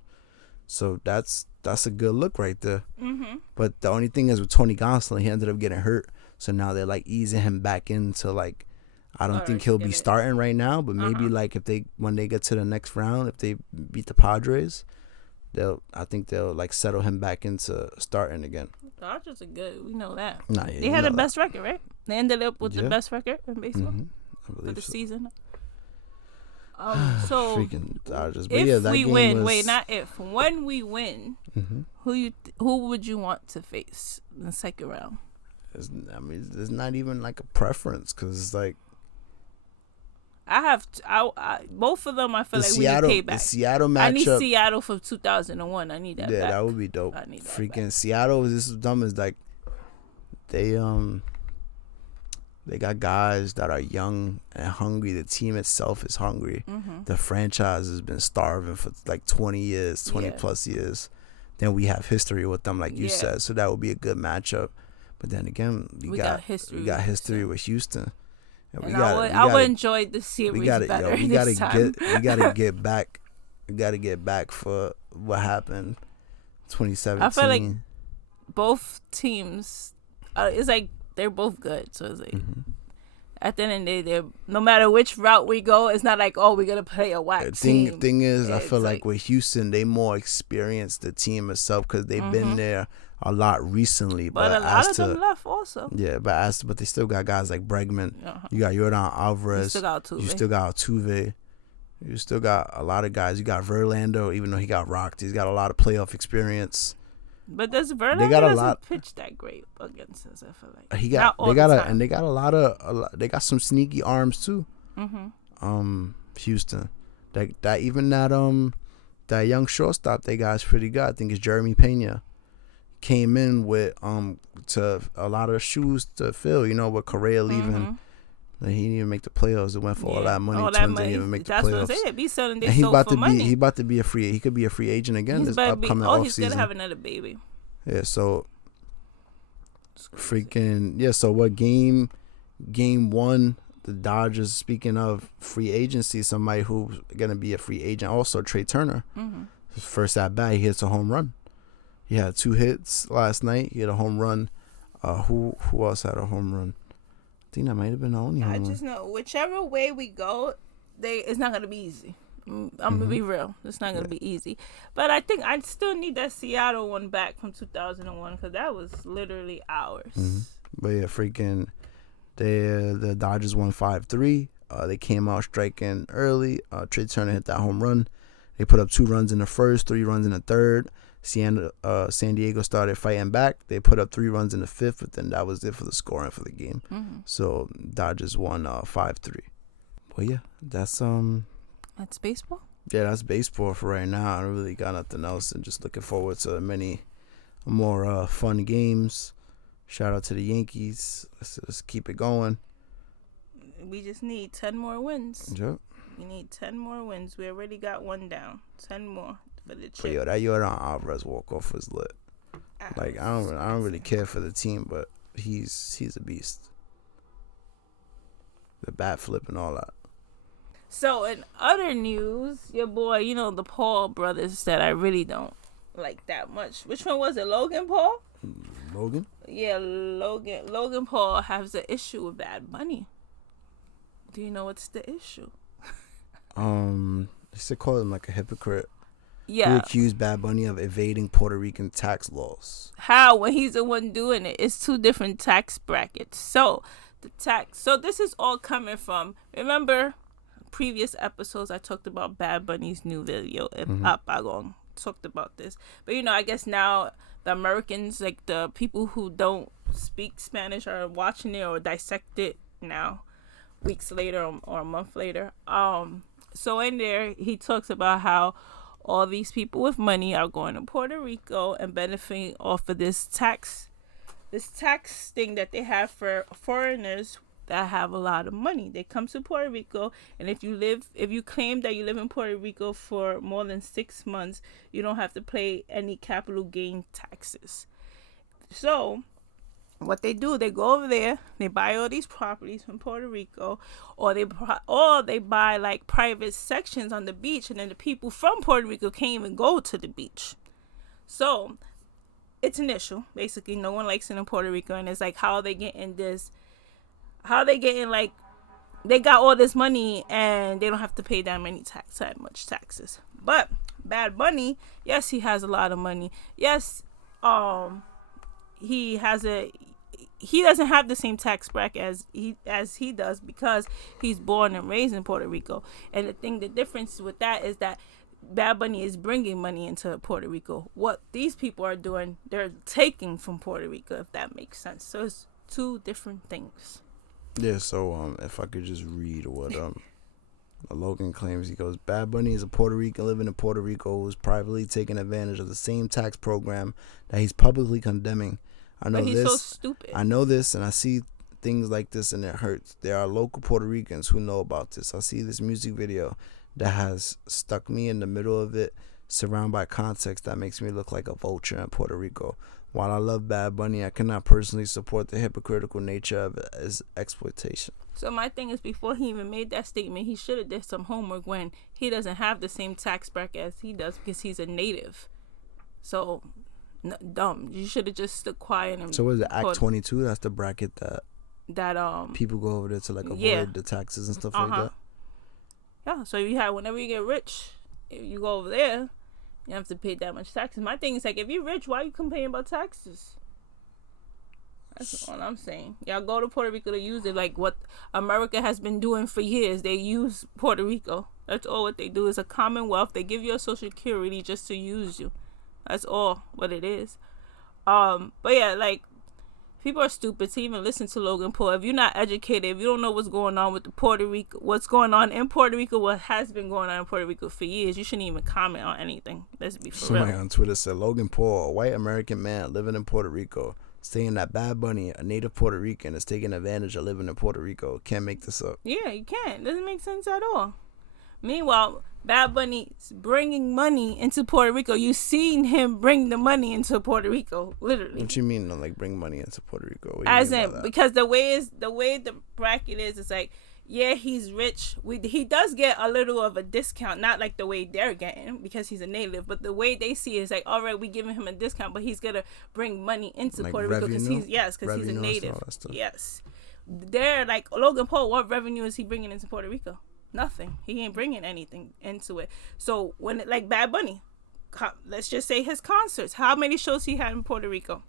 So that's a good look right there. Mm-hmm. But the only thing is with Tony Gonsolin, he ended up getting hurt. So now they're like easing him back into like, I don't think he'll be starting right now, but maybe like when they get to the next round, if they beat the Padres, I think they'll like settle him back into starting again. The Dodgers are good. We know that. They had the best record, right? They ended up with the best record in baseball for the season. So freaking Dodgers. But if we win, when we win, who would you want to face in the second round? There's not even like a preference because it's like I both of them. I feel like Seattle, we need payback. The Seattle matchup. I need Seattle for 2001. I need that. Yeah, back. that would be dope. I need that freaking back. Seattle. This is dumb. Is like they got guys that are young and hungry. The team itself is hungry. The franchise has been starving for like 20 plus years. Then we have history with them, like you said. So that would be a good matchup. But then again, we got history with Houston. And I would enjoy the series better this time. We gotta get back. We gotta get back for what happened 2017. I feel like both teams, it's like they're both good. So it's like at the end of the day, no matter which route we go, it's not like, we're gonna play a whack team. Thing is, I feel like with Houston, they more experienced the team itself because they've been there a lot recently. But a lot of them left also. Yeah, but they still got guys like Bregman. You got Yordan Alvarez. You still got Altuve. You still got a lot of guys. You got Verlander, even though he got rocked. He's got a lot of playoff experience. But Verlander doesn't pitch that great against us. I feel like they got some sneaky arms too. Houston, that young shortstop they got is pretty good. I think it's Jeremy Pena. Came in with to a lot of shoes to fill. With Correa leaving. He didn't even make the playoffs. It went for all that money. Twins didn't even make the playoffs. That's what they be selling. They and sold for money. He about to be a free. He could be a free agent again this upcoming offseason. He's gonna have another baby. Yeah. So freaking So what game 1? The Dodgers. Speaking of free agency, somebody who's gonna be a free agent. Also, Trey Turner. His first at bat, he hits a home run. He had 2 hits last night. He had a home run. Who else had a home run? I think that might have been the only home run. I just know whichever way we go, it's not gonna be easy. I'm gonna be real. It's not gonna be easy. But I think I still need that Seattle one back from 2001 because that was literally ours. But yeah, freaking, the Dodgers won 5-3. They came out striking early. Trey Turner hit that home run. They put up 2 runs in the first, 3 runs in the third. San Diego started fighting back. They put up 3 runs in the 5th, but then that was it for the scoring for the game. So Dodgers won 5-3. But yeah, that's baseball. Yeah, that's baseball for right now. I don't really got nothing else, and just looking forward to many more fun games. Shout out to the Yankees. Let's keep it going. We just need 10 more wins. Yep. We need 10 more wins. We already got 1 down. 10 more for the chip. But yo, that Yordan Alvarez walk-off was lit. Like, I don't really care for the team, but he's a beast. The bat flip and all that. So in other news, your boy, the Paul brothers that I really don't like that much. Which one was it? Logan Paul? Logan? Yeah, Logan. Logan Paul has an issue with Bad Bunny. Do you know what's the issue? They should call him like a hypocrite. Yeah. He accused Bad Bunny of evading Puerto Rican tax laws. When he's the one doing it? It's 2 different tax brackets. So this is all coming from, remember previous episodes I talked about Bad Bunny's new video. Apagón talked about this. But I guess now the Americans, like the people who don't speak Spanish, are watching it or dissect it now, weeks later or a month later. So in there he talks about how all these people with money are going to Puerto Rico and benefiting off of this tax thing that they have for foreigners that have a lot of money. They come to Puerto Rico, and if you claim that you live in Puerto Rico for more than 6 months, you don't have to pay any capital gain taxes. So what they do, they go over there, they buy all these properties from Puerto Rico, or they buy like private sections on the beach, and then the people from Puerto Rico can't even go to the beach. So it's an issue. Basically, no one likes it in Puerto Rico, and it's like, how they getting like, they got all this money and they don't have to pay that much taxes. But Bad Bunny, yes, he has a lot of money. Yes, he doesn't have the same tax bracket as he does, because he's born and raised in Puerto Rico. And the difference with that is that Bad Bunny is bringing money into Puerto Rico. What these people are doing, they're taking from Puerto Rico, if that makes sense. So it's 2 different things. Yeah, so if I could just read what Logan claims. He goes, Bad Bunny is a Puerto Rican living in Puerto Rico who is privately taking advantage of the same tax program that he's publicly condemning. But he's so stupid. I know this, and I see things like this, and it hurts. There are local Puerto Ricans who know about this. I see this music video that has stuck me in the middle of it, surrounded by context that makes me look like a vulture in Puerto Rico. While I love Bad Bunny, I cannot personally support the hypocritical nature of it as exploitation. So my thing is, before he even made that statement, he should have did some homework when he doesn't have the same tax bracket as he does, because he's a native. So, dumb. You should have just stood quiet. And so was it Act 22? That's the bracket that people go over there to like avoid the taxes and stuff like that? Yeah, so whenever you get rich, you go over there, you have to pay that much taxes. My thing is, like, if you're rich, why are you complaining about taxes? That's all I'm saying. Y'all go to Puerto Rico to use it, like what America has been doing for years. They use Puerto Rico. That's all what they do. Is a commonwealth. They give you a social security just to use you. That's all what it is. But yeah, like, people are stupid to even listen to Logan Paul. If you're not educated, if you don't know what's going on with what's going on in Puerto Rico, what has been going on in Puerto Rico for years, you shouldn't even comment on anything. Let's be for real. Somebody on Twitter said, Logan Paul, a white American man living in Puerto Rico, saying that Bad Bunny, a native Puerto Rican, is taking advantage of living in Puerto Rico. Can't make this up. Yeah, you can't. Doesn't make sense at all. Meanwhile, Bad Bunny's bringing money into Puerto Rico. You've seen him bring the money into Puerto Rico, literally. What you mean, like, bring money into Puerto Rico? As in, because the way the bracket is, it's like, yeah, he's rich. He does get a little of a discount, not like the way they're getting because he's a native, but the way they see it is like, all right, we giving him a discount, but he's gonna bring money into like Puerto Rico because he's a native. Yes, they're like, Logan Paul, what revenue is he bringing into Puerto Rico? Nothing. He ain't bringing anything into it. So when like Bad Bunny, let's just say his concerts, how many shows he had in Puerto Rico?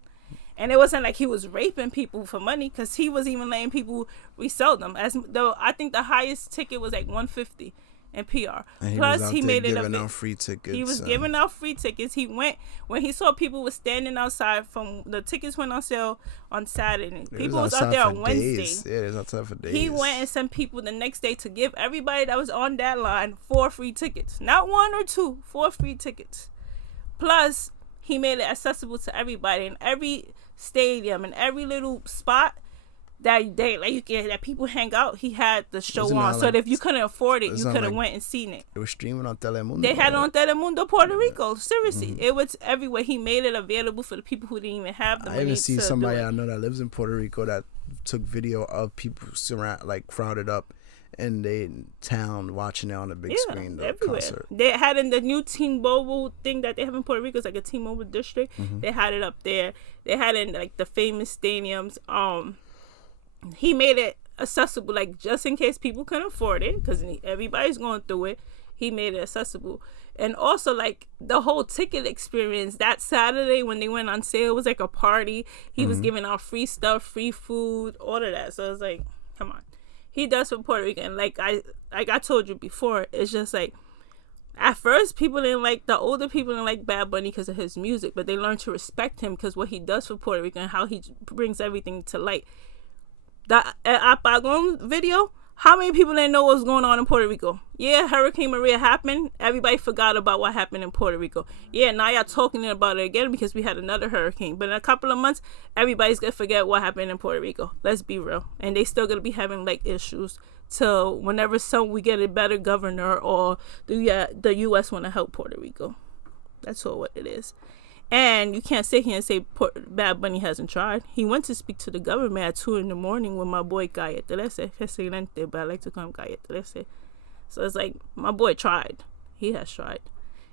And it wasn't like he was raping people for money, because he was even letting people resell them. As though I think the highest ticket was like $150, and PR. And he Plus, was out he there made it giving out free tickets. He was giving out free tickets. He went when he saw people were standing outside. From the tickets went on sale on Saturday. People was out there on Wednesday. Yeah, it was outside for days. He went and sent people the next day to give everybody that was on that line 4 free tickets, not 1 or 2, 4 free tickets. Plus, he made it accessible to everybody in every stadium and every little spot that people hang out. He had the show on, so that if you couldn't afford it, you could have went and seen it. It was streaming on Telemundo. They had it on Telemundo, Puerto Rico. Seriously, it was everywhere. He made it available for the people who didn't even have the money. I even see somebody I know that lives in Puerto Rico that took video of people crowded up in the town watching it on the big screen. The concert. They had in the new T-Mobile thing that they have in Puerto Rico. It's like a T-Mobile district. They had it up there. They had it in like the famous stadiums. He made it accessible, like just in case people couldn't afford it, because everybody's going through it. He made it accessible. And also, like, the whole ticket experience that Saturday when they went on sale was like a party. He was giving out free stuff, free food, all of that. So it's like, come on. He does for Puerto Rico. And like I told you before, it's just like, at first, the older people didn't like Bad Bunny because of his music, but they learned to respect him because what he does for Puerto Rico and how he brings everything to light. The Apagón video, how many people didn't know what was going on in Puerto Rico? Yeah, Hurricane Maria happened. Everybody forgot about what happened in Puerto Rico. Yeah, now y'all talking about it again because we had another hurricane. But in a couple of months, everybody's going to forget what happened in Puerto Rico. Let's be real. And they still going to be having, like, issues till whenever we get a better governor or the U.S. want to help Puerto Rico. That's all what it is. And you can't sit here and say Bad Bunny hasn't tried. He went to speak to the government at 2 in the morning with my boy Calle 13, Excelente, but I like to call him Calle 13. So it's like, my boy tried. He has tried.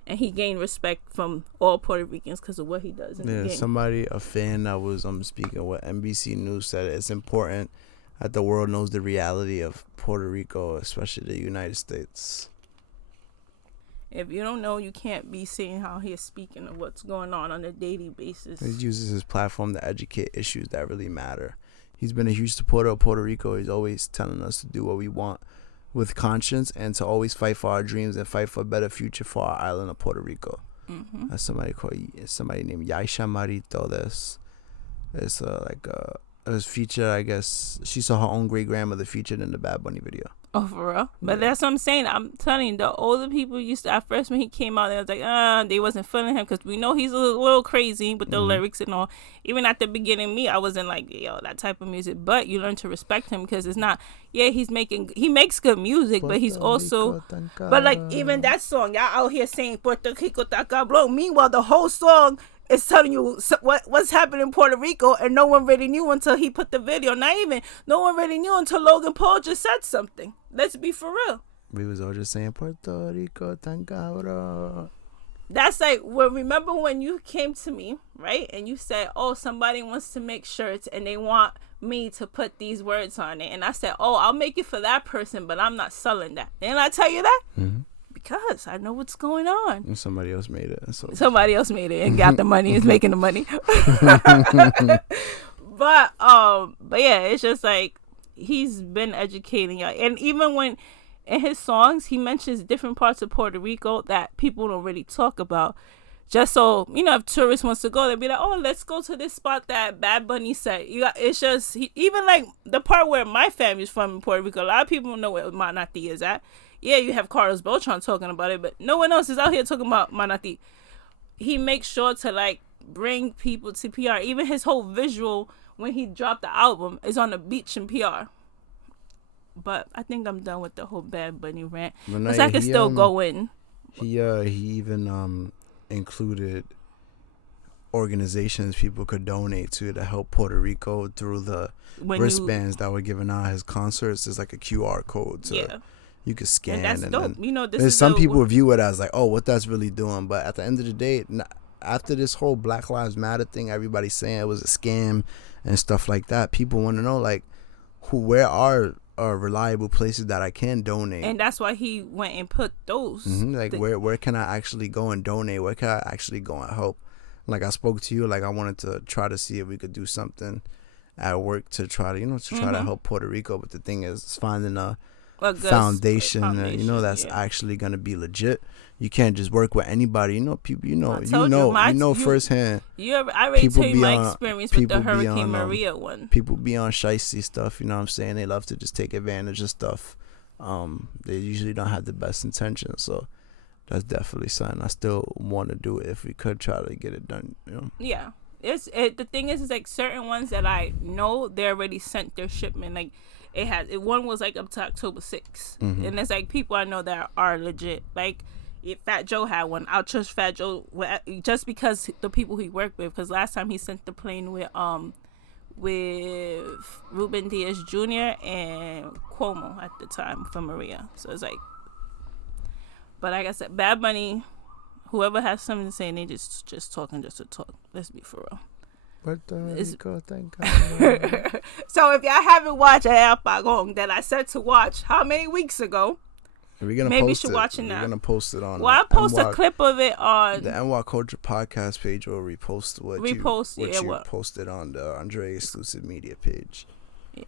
And he gained respect from all Puerto Ricans because of what he does in the game. A fan that was speaking with NBC News said it's important that the world knows the reality of Puerto Rico, especially the United States. If you don't know, you can't be seeing how he's speaking of what's going on a daily basis. He uses his platform to educate issues that really matter. He's been a huge supporter of Puerto Rico. He's always telling us to do what we want with conscience and to always fight for our dreams and fight for a better future for our island of Puerto Rico. That's somebody named Yaisha Marito. It's it was featured, I guess. She saw her own great grandmother featured in the Bad Bunny video. Oh, for real? But that's what I'm saying. I'm telling you, the older people used to, at first when he came out, they was like, they wasn't feeling him because we know he's a little crazy with the lyrics and all. Even at the beginning, I wasn't like, yo, that type of music. But you learn to respect him because it's not, he makes good music, but he's also, but like even that song, y'all out here saying Puerto Rico tan cabrón. Meanwhile, the whole song is telling you what's happening in Puerto Rico, and no one really knew until he put the video. No one really knew until Logan Paul just said something. Let's be for real. We was all just saying Puerto Rico tan cabrón. That's like, remember when you came to me, right? And you said, oh, somebody wants to make shirts and they want me to put these words on it. And I said, oh, I'll make it for that person, but I'm not selling that. Didn't I tell you that? Mm-hmm. Because I know what's going on. And somebody else made it. Somebody else made it and got the money, is making the money. But yeah, it's just like, he's been educating y'all. And even when in his songs, he mentions different parts of Puerto Rico that people don't really talk about. Just so, if tourists wants to go, they'll be like, oh, let's go to this spot that Bad Bunny said. It's just, even like the part where my family's from in Puerto Rico, a lot of people know where Manatí is at. Yeah, you have Carlos Beltran talking about it, but no one else is out here talking about Manatí. He makes sure to like bring people to PR. Even his whole visual when he dropped the album is on the beach in PR. But I think I'm done with the whole Bad Bunny rant. Because I can still go in. He even included organizations people could donate to help Puerto Rico through the wristbands that were given out at his concerts. There's like a QR code you could scan. And that's dope. There's some people view it as like, oh, what that's really doing. But at the end of the day, after this whole Black Lives Matter thing, everybody's saying it was a scam and stuff like that. People want to know, like, where are reliable places that I can donate. And that's why he went and put those. Like, where can I actually go and donate? Where can I actually go and help? Like, I spoke to you, like, I wanted to try to see if we could do something at work to try to, to help Puerto Rico. But the thing is finding a foundation, and you know that's actually gonna be legit. You can't just work with anybody. You know, people. You know firsthand. I already told you my experience with the Hurricane Maria one. People be on shicey stuff. You know what I'm saying? They love to just take advantage of stuff. They usually don't have the best intentions. So that's definitely something I still want to do if we could try to get it done. You know? Yeah. The thing is like certain ones that I know they already sent their shipment. Like one was like up to October 6th, and there's like people I know that are legit. Like if Fat Joe had one, I'll trust Fat Joe just because the people he worked with. Because last time he sent the plane with Ruben Diaz Jr. and Cuomo at the time for Maria. So it's like, but like I said, Bad Bunny, whoever has something to say, and they just talking just to talk. Let's be for real. Thank God. So if y'all haven't watched El Apagón that I said to watch how many weeks ago, maybe you should watch it now. We're gonna post it on. Well, I post a clip of it on the NY Culture podcast page, or repost what you posted on the ANDREA exclusive media page. Yeah.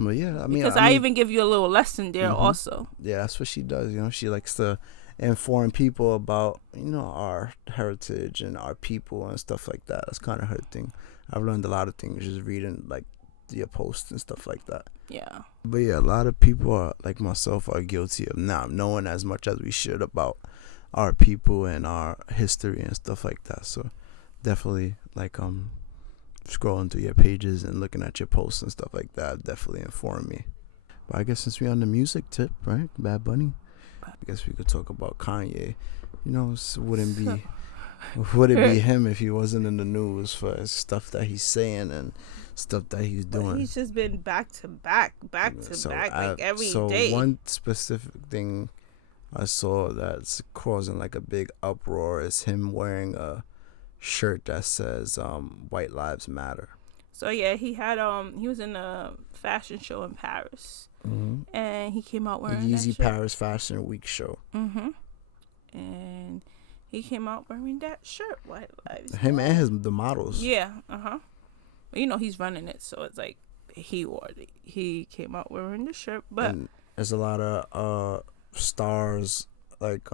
But yeah, I mean, because I even give you a little lesson there also. Yeah, that's what she does. You know, she likes to inform people about, you know, our heritage and our people and stuff like that. That's kind of her thing. I've learned a lot of things just reading like your posts and stuff like that. Yeah. But yeah, a lot of people are like myself are guilty of not knowing as much as we should about our people and our history and stuff like that. So definitely like scrolling through your pages and looking at your posts and stuff like that definitely informed me. But I guess since we're on the music tip, right? Bad Bunny. I guess we could talk about Kanye. You know, it wouldn't be him if he wasn't in the news for stuff that he's saying and stuff that he's doing. But he's just been back to back, like every day. So one specific thing I saw that's causing like a big uproar is him wearing a shirt that says "White Lives Matter." So yeah, he was in a fashion show in Paris, and he came out wearing the Yeezy that shirt. Paris Fashion Week show. And he came out wearing that shirt, White Lives. Him and the models. Yeah, But you know he's running it, so it's like he came out wearing the shirt. But and there's a lot of stars like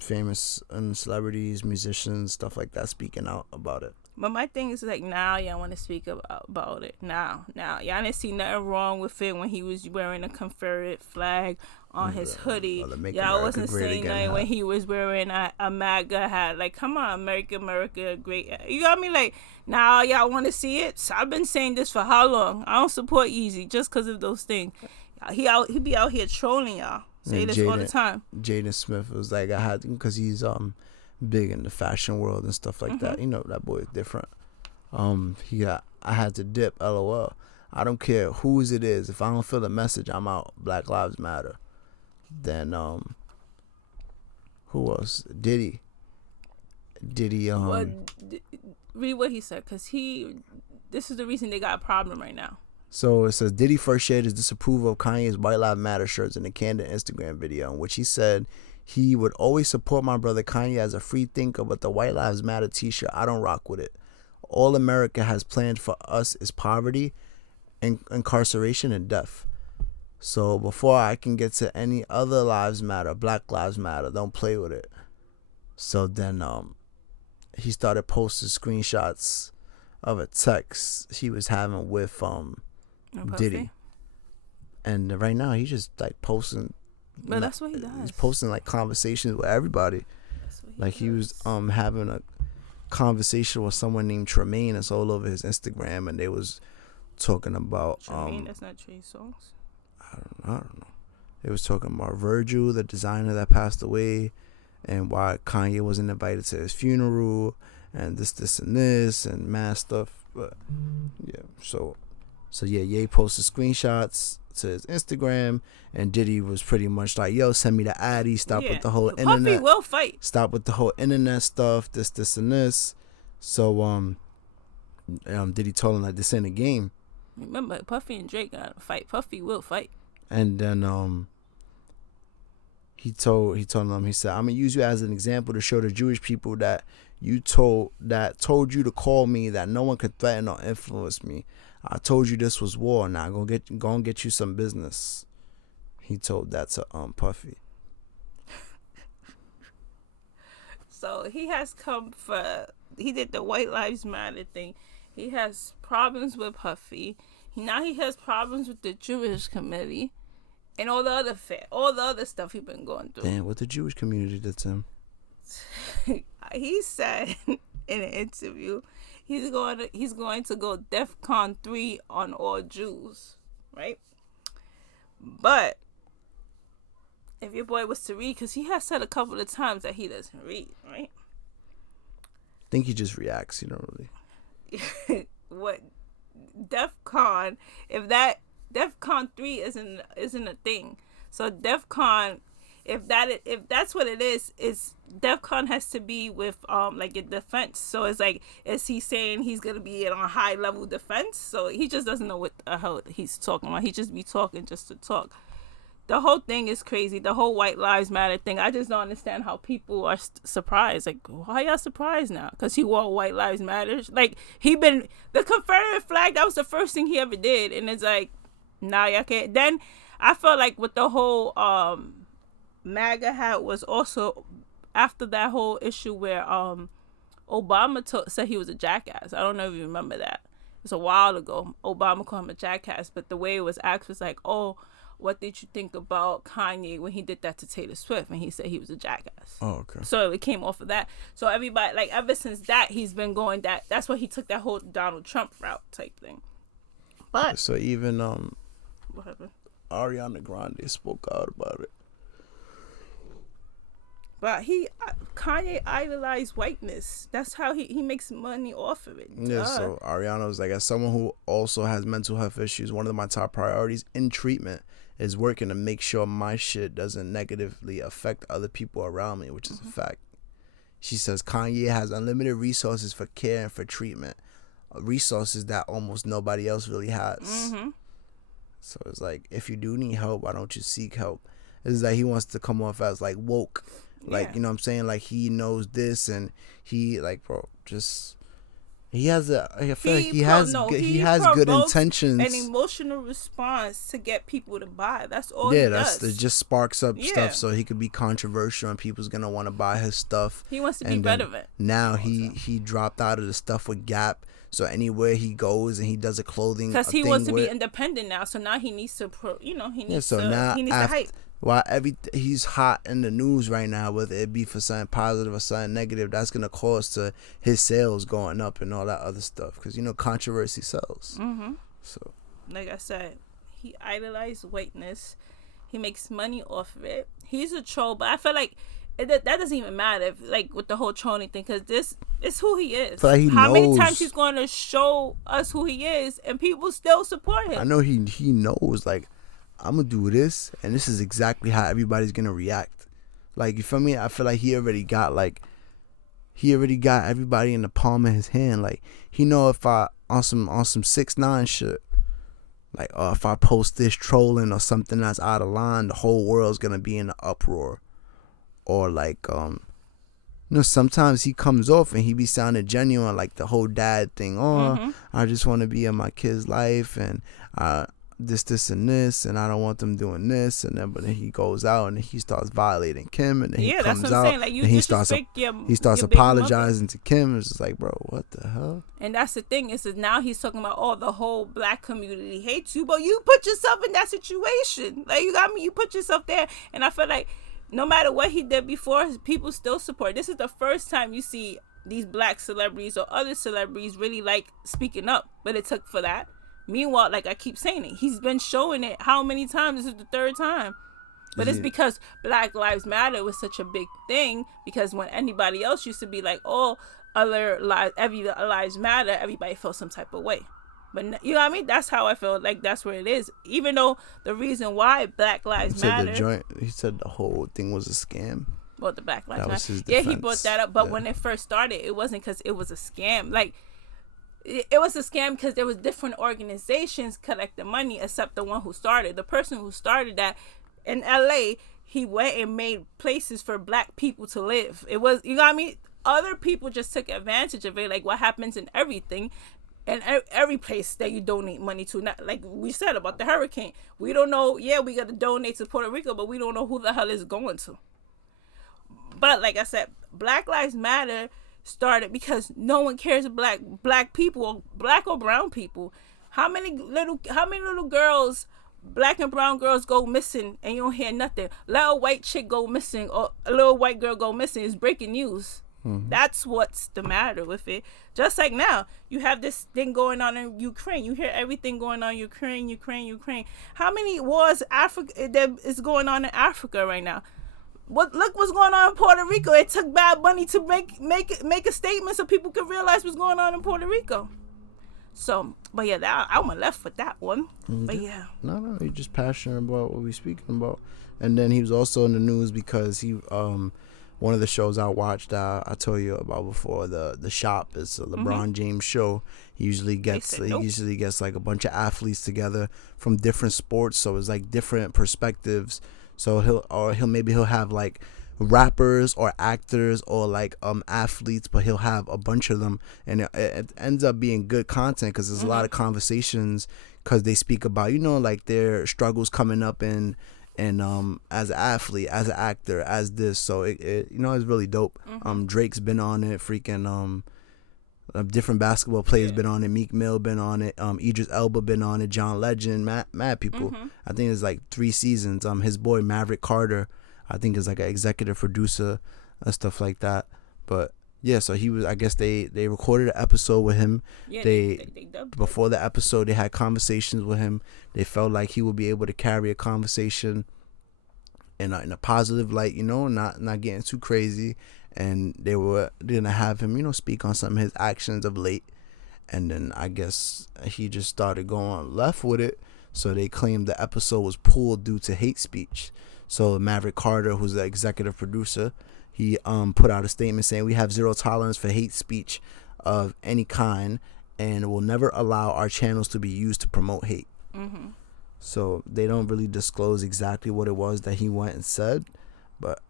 famous and celebrities, musicians, stuff like that speaking out about it. But my thing is like now y'all want to speak about it now y'all didn't see nothing wrong with it when he was wearing a Confederate flag on his hoodie. Y'all wasn't saying that when he was wearing a MAGA hat. Like, come on, America great. You got me? Like, now y'all want to see it? So I've been saying this for how long? I don't support Yeezy just because of those things. He be out here trolling y'all. Say this all the time. Jaden Smith was like, I had because he's big in the fashion world and stuff like that. You know, that boy is different. I had to dip, LOL. I don't care whose it is. If I don't feel the message, I'm out. Black Lives Matter. Then who else? Diddy. Read what he said, because this is the reason they got a problem right now. So it says Diddy first shared his disapproval of Kanye's White Lives Matter shirts in a candid Instagram video in which he said he would always support my brother Kanye as a free thinker, but the White Lives Matter t-shirt, I don't rock with it. All America has planned for us is poverty, incarceration, and death. So before I can get to any other lives matter, Black Lives Matter, don't play with it. So then he started posting screenshots of a text he was having with Diddy. And right now he's just like posting. But that's what he does. He's posting like conversations with everybody. Like he was having a conversation with someone named Tremaine. It's all over his Instagram, and they was talking about Tremaine. That's not Trey Songz. I don't know. They was talking about Virgil, the designer that passed away, and why Kanye wasn't invited to his funeral, and this, and this, and mad stuff. But yeah, so yeah, Ye posted screenshots to his Instagram, and Diddy was pretty much like, "Yo, send me the Addy. Stop with the whole internet. Puffy will fight. Stop with the whole internet stuff. This, and this." So Diddy told him like, "This ain't a game." Remember, Puffy and Drake got to fight. Puffy will fight. And then he told him, he said, "I'm gonna use you as an example to show the Jewish people that told you to call me, that no one could threaten or influence me. I told you this was war. Now go and get you some business." He told that to Puffy. So he has come for. He did the White Lives Matter thing. He has problems with Puffy. Now he has problems with the Jewish committee, and all the other stuff he's been going through. Damn, what the Jewish community did to him? He said in an interview he's going to go DEFCON 3 on all Jews, right? But if your boy was to read, because he has said a couple of times that he doesn't read, right? I think he just reacts. You don't really. What DEFCON? If that DEFCON 3 isn't a thing, so DEFCON, if that's what it is DEFCON has to be with like a defense. So it's like, is he saying he's gonna be on a high level defense? So he just doesn't know what the hell he's talking about. He just be talking just to talk. The whole thing is crazy. The whole White Lives Matter thing. I just don't understand how people are surprised. Like, why y'all surprised now? Because he wore White Lives Matter. Like, the Confederate flag, that was the first thing he ever did. And it's like, nah, y'all can't. Then I felt like with the whole MAGA hat was also after that whole issue where Obama said he was a jackass. I don't know if you remember that. It's a while ago. Obama called him a jackass. But the way it was asked was like, oh, what did you think about Kanye when he did that to Taylor Swift? And he said he was a jackass. Oh, okay. So it came off of that. So everybody, like, ever since that, he's been going that. That's why he took that whole Donald Trump route type thing. But so even what happened? Ariana Grande spoke out about it. But Kanye idolized whiteness. That's how he makes money off of it. Yeah, so Ariana was like, as someone who also has mental health issues, one of my top priorities in treatment is working to make sure my shit doesn't negatively affect other people around me, which is a fact. She says Kanye has unlimited resources for care and for treatment, resources that almost nobody else really has. So it's like, if you do need help, why don't you seek help? It's like he wants to come off as like woke. Like, you know what I'm saying? Like, he knows this, and he, like, bro, just, he has I feel like he has good intentions. An emotional response to get people to buy. That's all he does. It just sparks up stuff so he could be controversial and people's going to want to buy his stuff. He wants to be relevant. Now he dropped out of the stuff with Gap. So anywhere he goes and he does a clothing because he wants to be independent now. So now he needs to, he needs to hype. While he's hot in the news right now, whether it be for something positive or something negative, that's gonna cause to his sales going up and all that other stuff. Because controversy sells. So, like I said, he idolized whiteness. He makes money off of it. He's a troll, but I feel like that doesn't even matter. Like with the whole trolling thing, because this is who he is. Like How many times he's going to show us who he is, and people still support him? I know he knows. Like, I'm gonna do this, and this is exactly how everybody's gonna react. Like, you feel me? I feel like he already got everybody in the palm of his hand. Like, he know if I on some 6ix9ine shit, like, if I post this trolling or something that's out of line, the whole world's gonna be in an uproar. Or like sometimes he comes off and he be sounding genuine, like the whole dad thing. I just want to be in my kid's life, and this and this, and I don't want them doing this, and then but then he goes out and he starts violating Kim, and then he comes out like, and he starts apologizing to Kim. It's just like, bro, what the hell? And that's the thing, is that now he's talking about, the whole black community hates you, but you put yourself in that situation. Like, you got me, you put yourself there. And I feel like no matter what he did before, people still support. This is the first time you see these black celebrities or other celebrities really like speaking up, but it took for that. Meanwhile, like I keep saying it, he's been showing it how many times? This is the 3rd time. But it's because Black Lives Matter was such a big thing, because when anybody else used to be like, every lives matter, everybody felt some type of way. But you know what I mean? That's how I feel like that's where it is. Even though the reason why Black Lives Matter. He said the whole thing was a scam. Well, the Black Lives Matter. Was his defense. He brought that up. But when it first started, it wasn't because it was a scam. Like, it was a scam because there was different organizations collecting money, except the one who started. The person who started that in LA, he went and made places for black people to live. It was, you know what I mean? Other people just took advantage of it, like what happens in everything. And every place that you donate money to, not like we said about the hurricane, we don't know. Yeah, we got to donate to Puerto Rico, but we don't know who the hell is going to. But like I said, Black Lives Matter started because no one cares black people, black or brown people. How many little girls, black and brown girls, go missing and you don't hear nothing? Little white chick go missing or a little white girl go missing is breaking news. That's what's the matter with it. Just like now, you have this thing going on in Ukraine. You hear everything going on in Ukraine. How many wars there is going on in Africa right now? Look what's going on in Puerto Rico. It took Bad Bunny to make a statement so people could realize what's going on in Puerto Rico. So, but yeah, I went left with that one. But yeah. No, he's just passionate about what we're speaking about. And then he was also in the news because he one of the shows I watched, I told you about before, the Shop is a LeBron James show. He usually gets like a bunch of athletes together from different sports, so it's like different perspectives. So he'll have like rappers or actors or like athletes, but he'll have a bunch of them, and it ends up being good content because there's a lot of conversations because they speak about like their struggles coming up and as an athlete, as an actor, as this. So it it's really dope. Drake's been on it, freaking different basketball players been on it. Meek Mill been on it. Idris Elba been on it. John Legend, mad people. I think it's like 3 seasons. His boy Maverick Carter, I think, is like an executive producer and stuff like that. But yeah, so he was. I guess they recorded an episode with him. Yeah, they before the episode they had conversations with him. They felt like he would be able to carry a conversation in a positive light, not getting too crazy. And they were gonna have him, speak on some of his actions of late. And then I guess he just started going left with it. So they claimed the episode was pulled due to hate speech. So Maverick Carter, who's the executive producer, he put out a statement saying, "We have zero tolerance for hate speech of any kind and will never allow our channels to be used to promote hate." So they don't really disclose exactly what it was that he went and said, but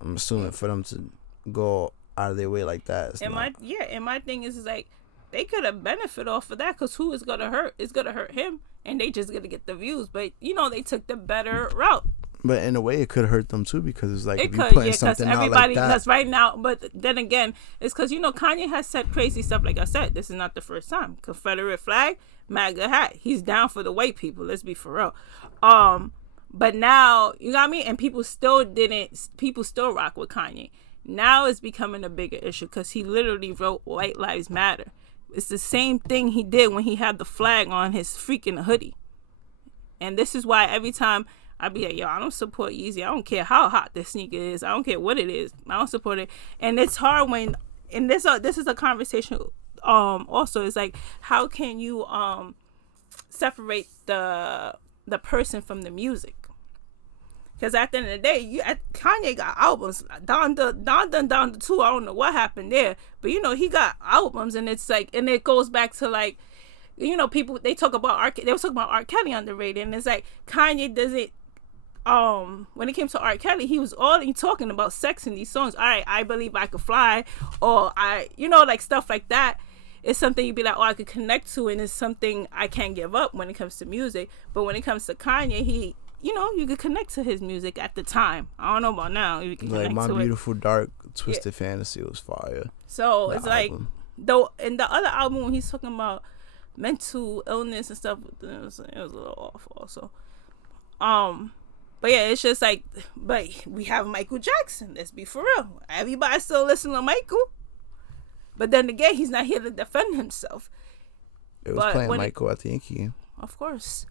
I'm assuming for them to go out of their way like that. My thing is like they could have benefited off of that because who is gonna hurt? It's gonna hurt him, and they just gonna get the views. But they took the better route. But in a way, it could hurt them too because if you putting something out like that. Because right now, but then again, it's because Kanye has said crazy stuff. Like I said, this is not the first time. Confederate flag, MAGA hat. He's down for the white people. Let's be for real. But now you know what I mean, and people still rock with Kanye. Now it's becoming a bigger issue because he literally wrote White Lives Matter. It's the same thing he did when he had the flag on his freaking hoodie. And this is why every time I be like, I don't support Yeezy. I don't care how hot this sneaker is. I don't care what it is. I don't support it. And it's hard when, and this is a conversation also. It's like, how can you separate the person from the music? Because at the end of the day, Kanye got albums. Down the 2, I don't know what happened there. But, he got albums. And it's like, and it goes back to like, people, they talk about they were talking about R. Kelly on the radio. And it's like, Kanye doesn't, when it came to R. Kelly, he was only talking about sex in these songs. All right, I Believe I Could Fly. Or like stuff like that. It's something you'd be like, I could connect to. And it's something I can't give up when it comes to music. But when it comes to Kanye, you could connect to his music at the time. I don't know about now. You can like connect My to Beautiful Dark Twisted Fantasy was fire. So it's album. Like, though in the other album when he's talking about mental illness and stuff, it was a little off also. But yeah, it's just like, but we have Michael Jackson. Let's be for real. Everybody still listen to Michael, but then again, he's not here to defend himself. It was playing Michael at the Yankee game. Of course.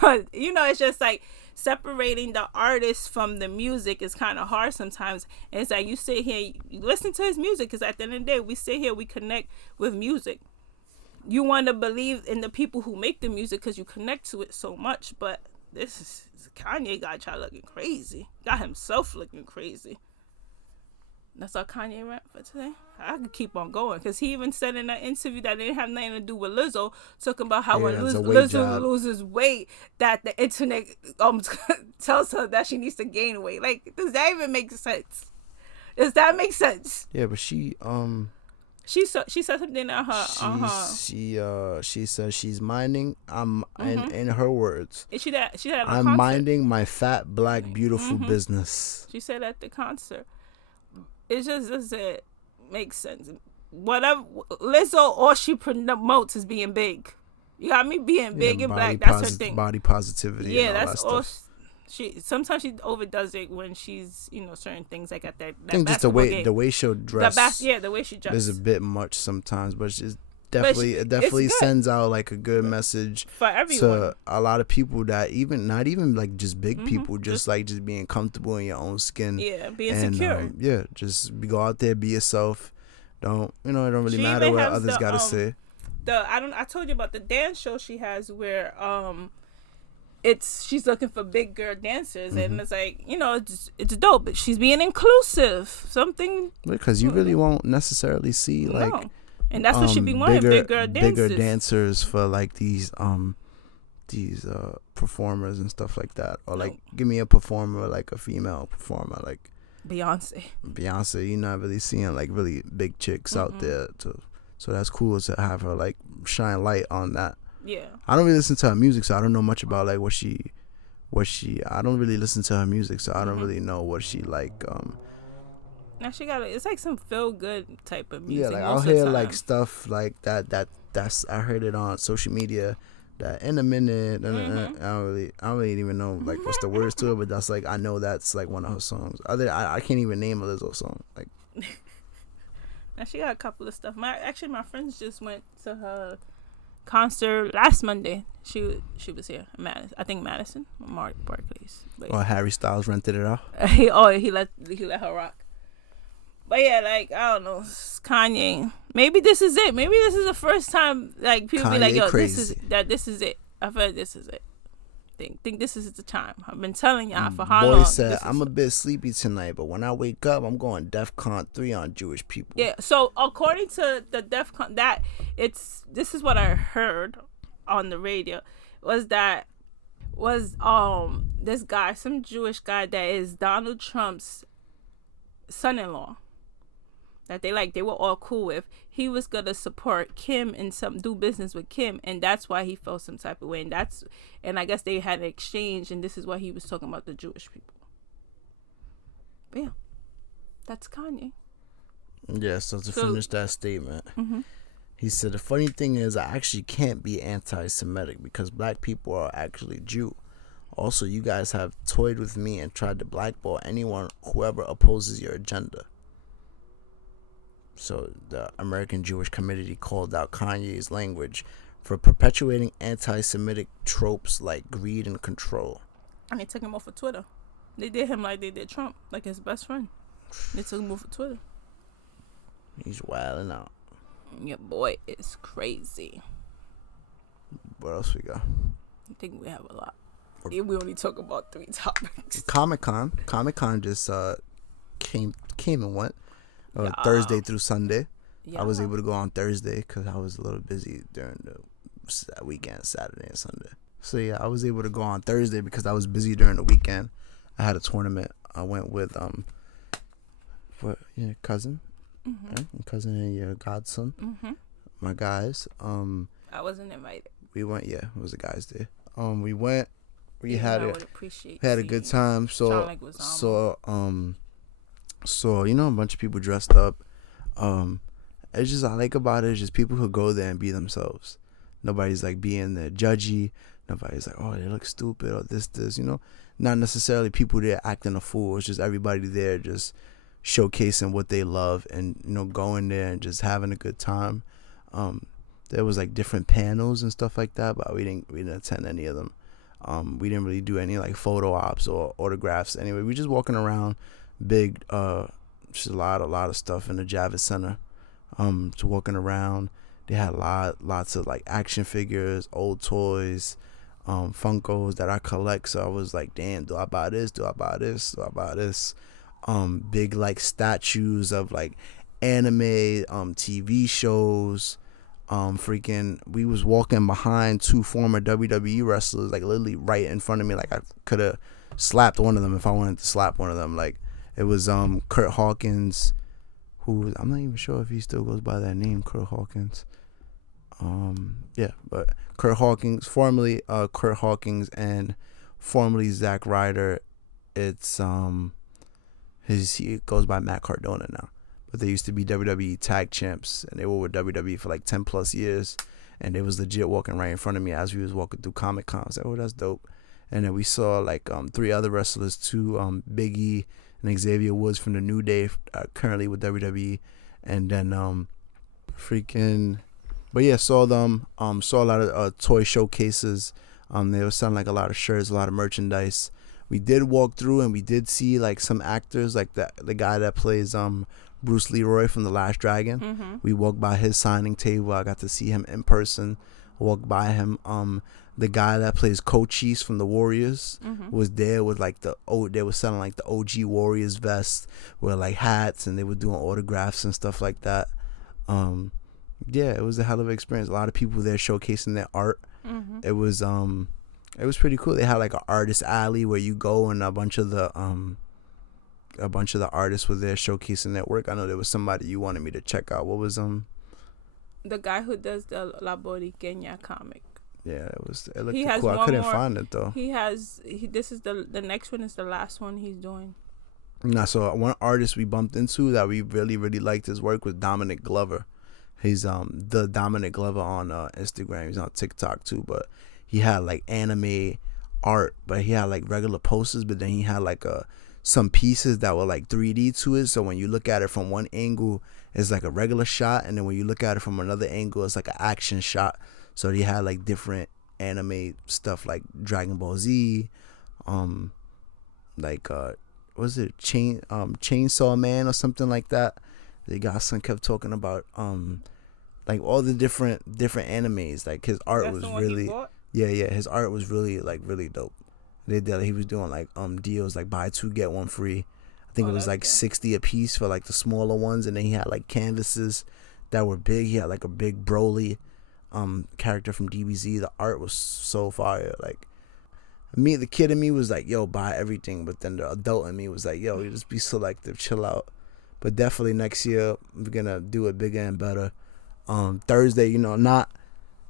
But it's just like separating the artist from the music is kind of hard sometimes. And it's like you sit here, you listen to his music because at the end of the day, we sit here, we connect with music. You want to believe in the people who make the music because you connect to it so much. But this is Kanye got y'all looking crazy. Got himself looking crazy. That's all Kanye rap for today. I could keep on going because he even said in that interview that didn't have nothing to do with Lizzo, talking about how when Lizzo loses weight, that the internet tells her that she needs to gain weight. Like, does that even make sense? Does that make sense? Yeah, but she She said something on her. She says she's minding. In her words. She had a I'm concert. minding my fat black beautiful business. She said at the concert. It just doesn't make sense. Whatever Lizzo, all she promotes is being big. You got me being big and black. That's her thing. Body positivity. Yeah, and all that's that all. Stuff. Sometimes she overdoes it when she's certain things like at that. I think just the way she'll dress. The way she dresses is a bit much sometimes, but she's definitely sends out like a good message for everyone. To a lot of people that not even like just big people, just being comfortable in your own skin. Yeah, being secure. Just go out there, be yourself. It don't really matter what others gotta say. I told you about the dance show she has where she's looking for big girl dancers, and it's like it's dope, but she's being inclusive. Something because you really won't necessarily see like, and that's what she be wanting, bigger dancers for like these performers and stuff like that, or like give me a performer like a female performer like Beyonce. You're not really seeing like really big chicks out there so that's cool to have her like shine light on that. Yeah. I don't really listen to her music, so I don't know much about like what she I don't really listen to her music, so I don't really know what she like. Now she got it's like some feel good type of music. Yeah, like I'll hear like stuff like that's I heard it on social media that in a minute I don't really even know like what's the words to it, but that's like I know that's like one of her songs. I can't even name a Lizzo song. Like now she got a couple of stuff. My friends just went to her concert last Monday. She was here in Madison, Barclays. Harry Styles rented it out. He let her rock. But yeah, like I don't know, Kanye. Maybe this is it. Maybe this is the first time like people be like, yo, crazy. this is it. I feel like this is it. Think this is the time. I've been telling y'all for how long. Boy said, I'm a bit sleepy tonight, but when I wake up, I'm going DEFCON 3 on Jewish people. Yeah, so according to the DEFCON, this is what I heard on the radio, was this guy, some Jewish guy that is Donald Trump's son-in-law, that they were all cool with. He was gonna support Kim and do business with Kim, and that's why he felt some type of way. And I guess they had an exchange, and this is why he was talking about the Jewish people. But yeah, that's Kanye. Yeah. So to finish that statement, he said the funny thing is I actually can't be anti-Semitic because black people are actually Jew. Also, you guys have toyed with me and tried to blackball whoever opposes your agenda. So the American Jewish community called out Kanye's language for perpetuating anti-Semitic tropes like greed and control. And they took him off of Twitter. They did him like they did Trump, like his best friend. They took him off of Twitter. He's wilding out. Your boy is crazy. What else we got? I think we have a lot. We only talk about 3 topics. Comic-Con just came and went. Thursday through Sunday. Yeah. I was able to go on Thursday because I was a little busy during the weekend, Saturday and Sunday. So yeah, I was able to go on Thursday because I was busy during the weekend. I had a tournament. I went with cousin, right? Cousin and your godson, my guys. I wasn't invited. We went. Yeah, it was the guys there. We went. We had a good time. So a bunch of people dressed up. It's just I like about it is just people who go there and be themselves. Nobody's like being there judgy. Nobody's like, oh, they look stupid or this. Not necessarily people there acting a fool. It's just everybody there just showcasing what they love and going there and just having a good time. There was like different panels and stuff like that, but we didn't attend any of them. We didn't really do any like photo ops or autographs. Anyway, we just walking around. Big, just a lot of stuff in the Javits Center. Just walking around, they had lots of like action figures, old toys, Funkos that I collect. So I was like, damn, do I buy this? Do I buy this? Do I buy this? Big like statues of like anime, TV shows. We was walking behind 2 former WWE wrestlers, like literally right in front of me. Like I could have slapped one of them if I wanted to slap one of them. Like. It was Kurt Hawkins, who I'm not even sure if he still goes by that name, Kurt Hawkins. Yeah, but Kurt Hawkins, formerly Kurt Hawkins, and formerly Zack Ryder. It's he goes by Matt Cardona now, but they used to be WWE tag champs, and they were with WWE for like 10 plus years, and they was legit walking right in front of me as we was walking through Comic Con. I was like, oh, that's dope. And then we saw like 3 other wrestlers too, Big E and Xavier Woods from the New Day, currently with WWE, and then but yeah, saw them. Saw a lot of toy showcases. They were selling like a lot of shirts, a lot of merchandise. We did walk through and we did see like some actors, like the guy that plays Bruce Leroy from The Last Dragon. Mm-hmm. We walked by his signing table. I got to see him in person. Walked by him. The guy that plays Cochise from the Warriors was there with like they were selling like the OG Warriors vest with like hats, and they were doing autographs and stuff like that. Yeah, it was a hell of an experience. A lot of people there showcasing their art. It was pretty cool. They had like an artist alley where you go, and a bunch of the artists were there showcasing their work. I know there was somebody you wanted me to check out. What was the guy who does the La Boriqueña comic. Yeah, it looked cool. I couldn't find it though. This is the next one is the last one he's doing. Nah, so one artist we bumped into that we really, really liked his work was Dominic Glover. He's the Dominic Glover on Instagram. He's on TikTok too, but he had like anime art, but he had like regular posters, but then he had like some pieces that were like 3D to it. So when you look at it from one angle, it's like a regular shot, and then when you look at it from another angle, it's like an action shot. So he had like different anime stuff like Dragon Ball Z, like was it Chainsaw Man or something like that. The Gosling kept talking about like all the different animes. Like his art was really his art was really like really dope. He was doing like deals like buy 2 get 1 free. I think it was like 60 a piece for like the smaller ones, and then he had like canvases that were big. He had like a big Broly character from DBZ. The art was so fire. Like me, the kid in me was like, yo, buy everything, but then the adult in me was like, yo, you just be selective, chill out. But definitely next year we're gonna do it bigger and better. Thursday, not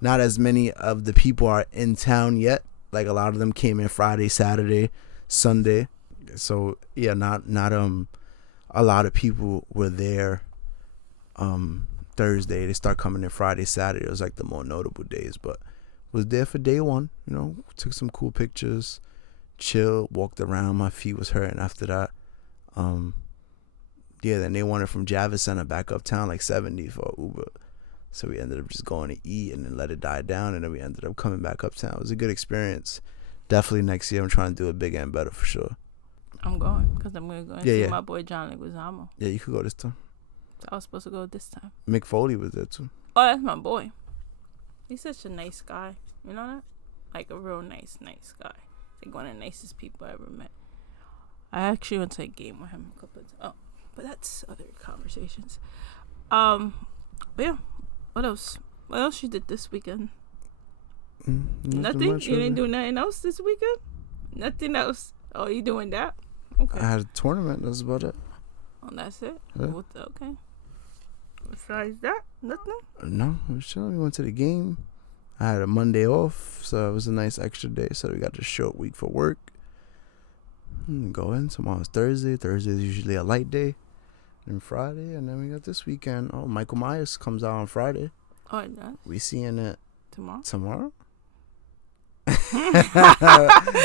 as many of the people are in town yet. Like a lot of them came in Friday, Saturday, Sunday. So yeah, not a lot of people were there Thursday. They start coming in Friday, Saturday. It was like the more notable days, but was there for day one. Took some cool pictures, chilled, walked around. My feet was hurting after that. Yeah, then they wanted from Javits Center back uptown like 70 for Uber. So we ended up just going to eat and then let it die down, and then we ended up coming back uptown. It was a good experience. Definitely next year I'm trying to do it bigger and better for sure. I'm going because I'm going to go and see my boy John Leguizamo. Yeah, you could go this time. So I was supposed to go this time. Mick Foley was there too. Oh, that's my boy. He's such a nice guy. You know that? Like a real nice guy. Like one of the nicest people I ever met. I actually went to a game with him a couple of times. Oh, but that's other conversations. But yeah. What else? What else you did this weekend? Nothing? You didn't do nothing else this weekend? Nothing else? Oh, you doing that? Okay. I had a tournament. That's about it. Oh, that's it? Yeah. Okay. Besides that, nothing? No, we was chilling. We went to the game. I had a Monday off, so it was a nice extra day. So we got the short week for work. Go in. Tomorrow's Thursday. Thursday is usually a light day. And Friday, and then we got this weekend. Oh, Michael Myers comes out on Friday. Oh, it does? We seeing it tomorrow?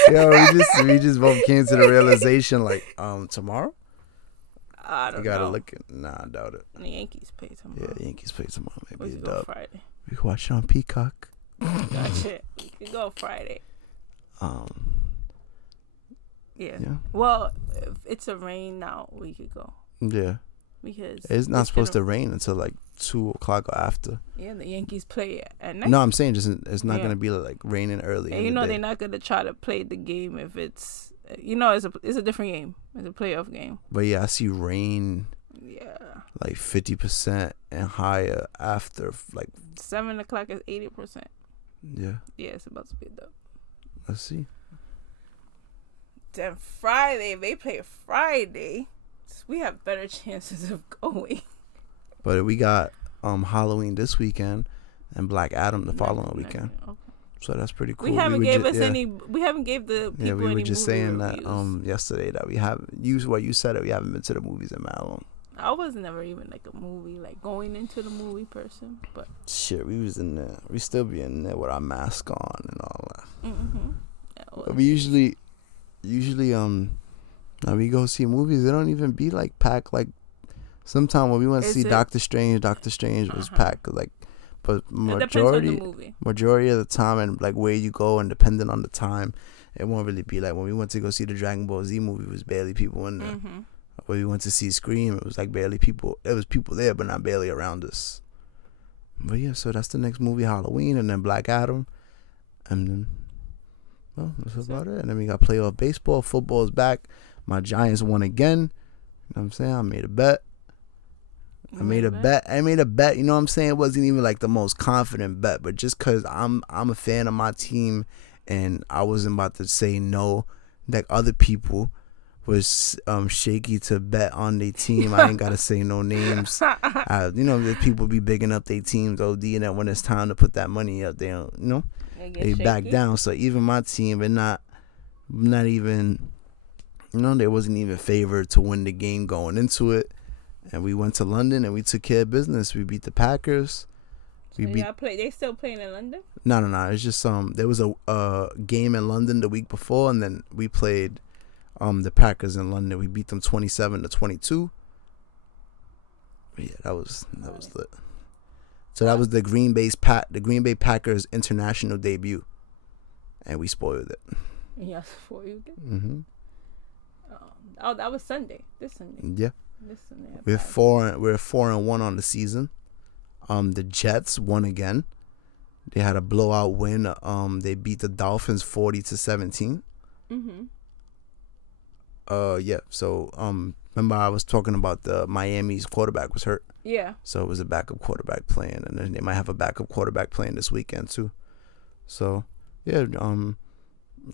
Yo, we just both came to the realization like tomorrow. I don't know. You gotta look at. Nah, I doubt it. The Yankees play tomorrow. Yeah, Yankees play tomorrow. Maybe we a go dub. Friday. We can watch it on Peacock. Gotcha. We go Friday. Yeah. Well, if it's a rain now, we could go. Yeah. Because it's not supposed to rain until like 2:00 or after. Yeah, the Yankees play at night. No, I'm saying it's not gonna be like raining early. And they're not gonna try to play the game if it's it's a different game. It's a playoff game. But yeah, I see rain. Yeah. Like 50% and higher after like 7:00 is 80%. Yeah. Yeah, it's about to be a dub. Let's see. Then Friday, they play Friday. We have better chances of going. But we got Halloween this weekend and Black Adam the following weekend. Okay. So that's pretty cool. We haven't gave the people we were any just movie saying reviews. that yesterday that we have you said it, we haven't been to the movies in mad long. I was never even like a movie, like going into the movie person, but shit, we was in there. We still be in there with our mask on and all that. Mm-hmm. But we usually now we go see movies. They don't even be like packed. Like sometimes when we went to see Doctor Strange was packed. Like, but majority of the time and like where you go and depending on the time, it won't really be like when we went to go see the Dragon Ball Z movie. It was barely people in there. Mm-hmm. When we went to see Scream, it was like barely people. There was people there, but not barely around us. But yeah, so that's the next movie, Halloween, and then Black Adam, and then that's about it. And then we got playoff baseball. Football is back. My Giants won again. You know what I'm saying? I made a bet. You know what I'm saying? It wasn't even like the most confident bet, but just because I'm a fan of my team and I wasn't about to say no, like other people was shaky to bet on their team. I ain't got to say no names. The people be bigging up their teams, OD, and then when it's time to put that money up, they back down. So even my team, they're not even, they wasn't even favored to win the game going into it. And we went to London and we took care of business. We beat the Packers. They still playing in London? No. It's just there was a game in London the week before, and then we played the Packers in London. We beat them 27-22. But yeah, that was lit. So that was the Green Bay Packers international debut, and we spoiled it. Yeah, spoiled it. Mm-hmm. That was Sunday. This Sunday. Yeah. We're 4-1 on the season. The Jets won again. They had a blowout win. They beat the Dolphins 40-17. Mm-hmm. Yeah. So remember I was talking about the Miami's quarterback was hurt. Yeah. So it was a backup quarterback playing, and then they might have a backup quarterback playing this weekend too. So yeah.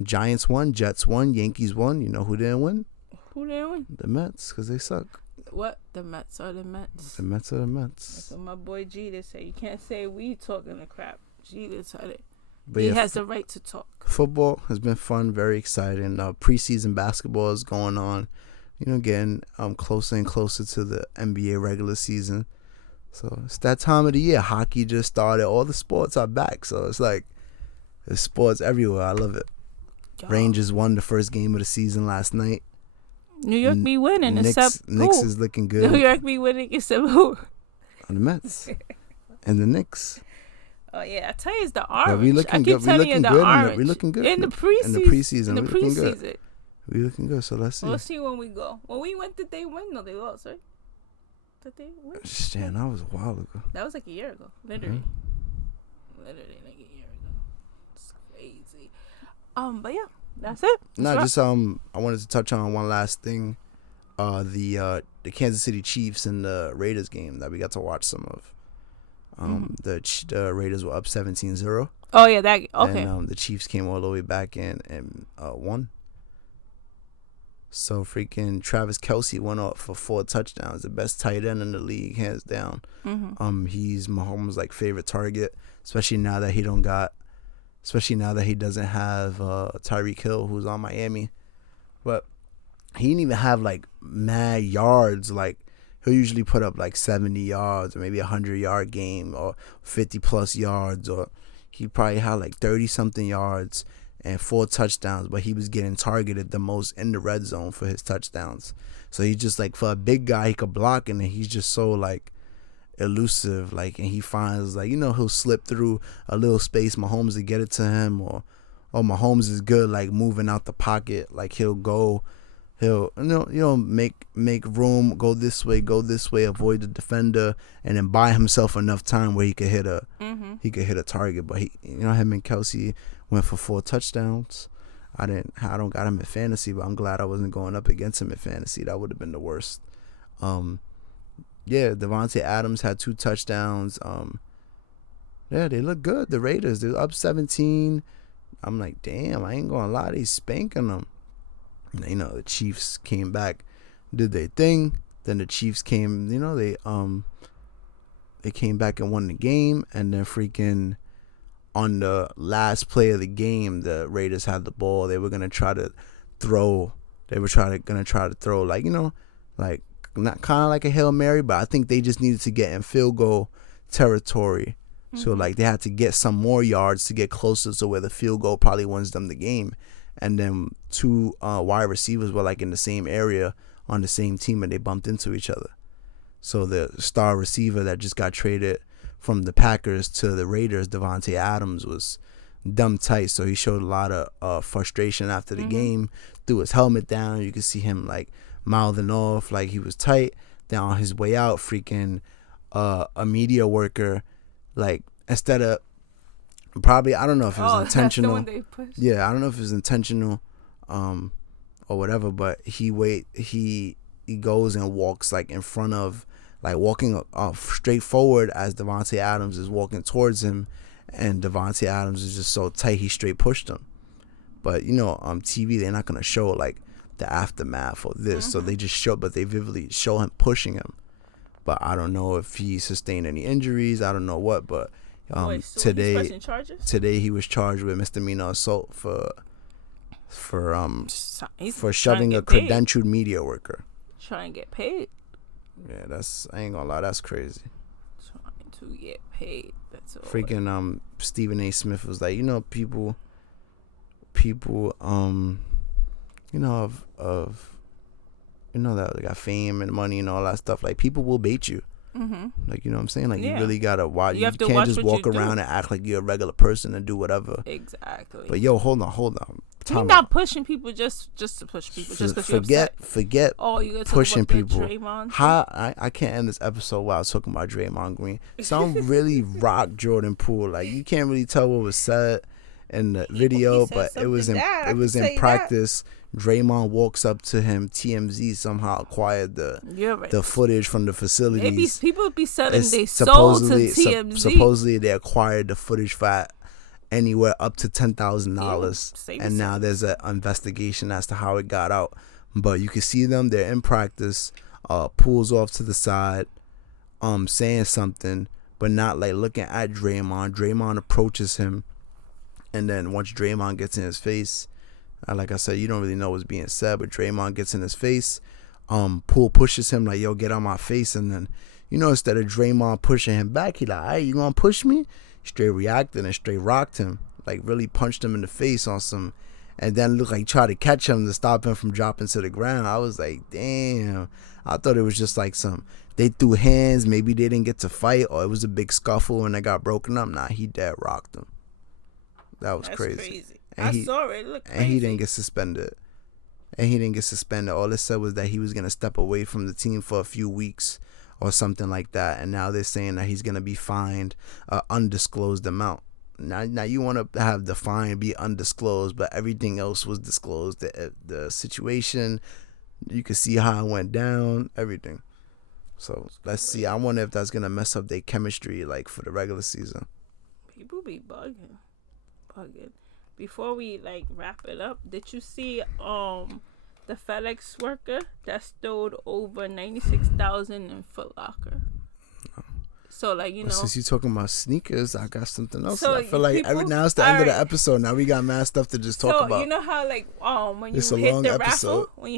Giants won. Jets won. Yankees won. You know who didn't win? Who didn't win? The Mets, because they suck. What? The Mets are the Mets. The Mets are the Mets. That's what my boy Jeter said. You can't say we talking the crap. Jeter said it. But he has the right to talk. Football has been fun, very exciting. Preseason basketball is going on. Getting closer and closer to the NBA regular season. So it's that time of the year. Hockey just started. All the sports are back. So it's like there's sports everywhere. I love it. Yo. Rangers won the first game of the season last night. New York be winning, Knicks is looking good. New York be winning except who? The Mets and the Knicks. Oh yeah, I tell you, it's the orange. Yeah, we looking good. We looking good in the preseason. We looking good. So let's see. We'll see when we go. When we went, did they win? No, they lost, right? Did they win? Damn, that was a while ago. That was like a year ago, literally. Mm-hmm. Literally like a year ago. It's crazy. But yeah. That's it. I wanted to touch on one last thing. The Kansas City Chiefs and the Raiders game that we got to watch some of. The Raiders were up 17-0. Oh yeah, that okay. And the Chiefs came all the way back in and won. So freaking Travis Kelce went off for 4 touchdowns, the best tight end in the league, hands down. Mm-hmm. He's Mahomes' favorite target, especially now that he doesn't have Tyreek Hill, who's on Miami. But he didn't even have mad yards. He'll usually put up 70 yards or maybe 100-yard game or 50+ yards, or he probably had 30 something yards and 4 touchdowns, but he was getting targeted the most in the red zone for his touchdowns. So he's just for a big guy, he could block, and he's just so elusive, and he finds he'll slip through a little space, Mahomes to get it to him, or Mahomes is good moving out the pocket, he'll make room, go this way, avoid the defender, and then buy himself enough time where he could hit a target. But him and Kelce went for 4 touchdowns. I don't got him in fantasy, but I'm glad I wasn't going up against him in fantasy. That would have been the worst. Yeah, Devontae Adams had 2 touchdowns. Yeah, they look good. The Raiders, they're up 17. I'm like, damn, I ain't gonna lie, they spanking them. The Chiefs came back, did their thing. Then the Chiefs came, they They came back and won the game, and then freaking on the last play of the game, the Raiders had the ball. They were gonna try to throw. They were gonna try to throw, like, you know, like not kind of like a Hail Mary, but I think they just needed to get in field goal territory. So like they had to get some more yards to get closer to where the field goal probably wins them the game. And then two wide receivers were like in the same area on the same team, and they bumped into each other. So the star receiver that just got traded from the Packers to the Raiders, Davante Adams, was dumb tight. So he showed a lot of frustration after the game, threw his helmet down. You could see him like mouthing off like he was tight. Then on his way out, freaking a media worker, like, instead of probably, I don't know if it was intentional. That's the one they pushed. Yeah, I don't know if it was intentional or whatever, but he goes and walks like in front of, like walking straight forward as Davante Adams is walking towards him, and Davante Adams is just so tight he straight pushed him. But you know, on TV they're not gonna show like the aftermath of this, so they just but they vividly show him pushing him. But I don't know if he sustained any injuries. I don't know what, but So today he was charged with misdemeanor assault for shoving a credentialed media worker. Trying to get paid. Yeah, I ain't gonna lie, that's crazy. Trying to get paid. That's all. Freaking Stephen A. Smith was like, you know, people you know, of you know, that they got fame and money and all that stuff, like people will bait you. Like, you know what I'm saying? Like, you really gotta watch. You can't just walk around and act like you're a regular person and do whatever. Exactly. But yo, hold on. You're not pushing people just to push people. Just because you're upset. Forget. Oh, you pushing people. Draymond I can't end this episode while talking about Draymond Green. Some really rock Jordan Poole. Like, you can't really tell what was said in the video, but it was in practice. Draymond walks up to him. TMZ somehow acquired the footage from the facilities. People be selling their soul to TMZ. Supposedly they acquired the footage for anywhere up to $10,000, and now there's an investigation as to how it got out. But you can see them. They're in practice. Pulls off to the side, saying something, but not like looking at Draymond. Draymond approaches him, and then once Draymond gets in his face, like I said, you don't really know what's being said, but Draymond gets in his face. Poole pushes him like, yo, get on my face. And then, you know, instead of Draymond pushing him back, he like, all right, you gonna push me? Straight reacted and straight rocked him, like really punched him in the face on some, and then looked like tried to catch him to stop him from dropping to the ground. I was like, damn. I thought it was just like they threw hands, maybe they didn't get to fight, or it was a big scuffle and they got broken up. Nah, he dead rocked him. That's crazy. And I saw it. It looked crazy. And he didn't get suspended. All it said was that he was going to step away from the team for a few weeks or something like that. And now they're saying that he's going to be fined an undisclosed amount. Now you want to have the fine be undisclosed, but everything else was disclosed. The situation, you could see how it went down, everything. So let's see. I wonder if that's going to mess up their chemistry, like, for the regular season. People be bugging. Before we like wrap it up, did you see the FedEx worker that stole over $96,000 in Foot Locker? No. So like, you know, since you're talking about sneakers, I got something else. So I feel like now it's the end of the episode. Now we got mad stuff to just talk about. So you know how like when you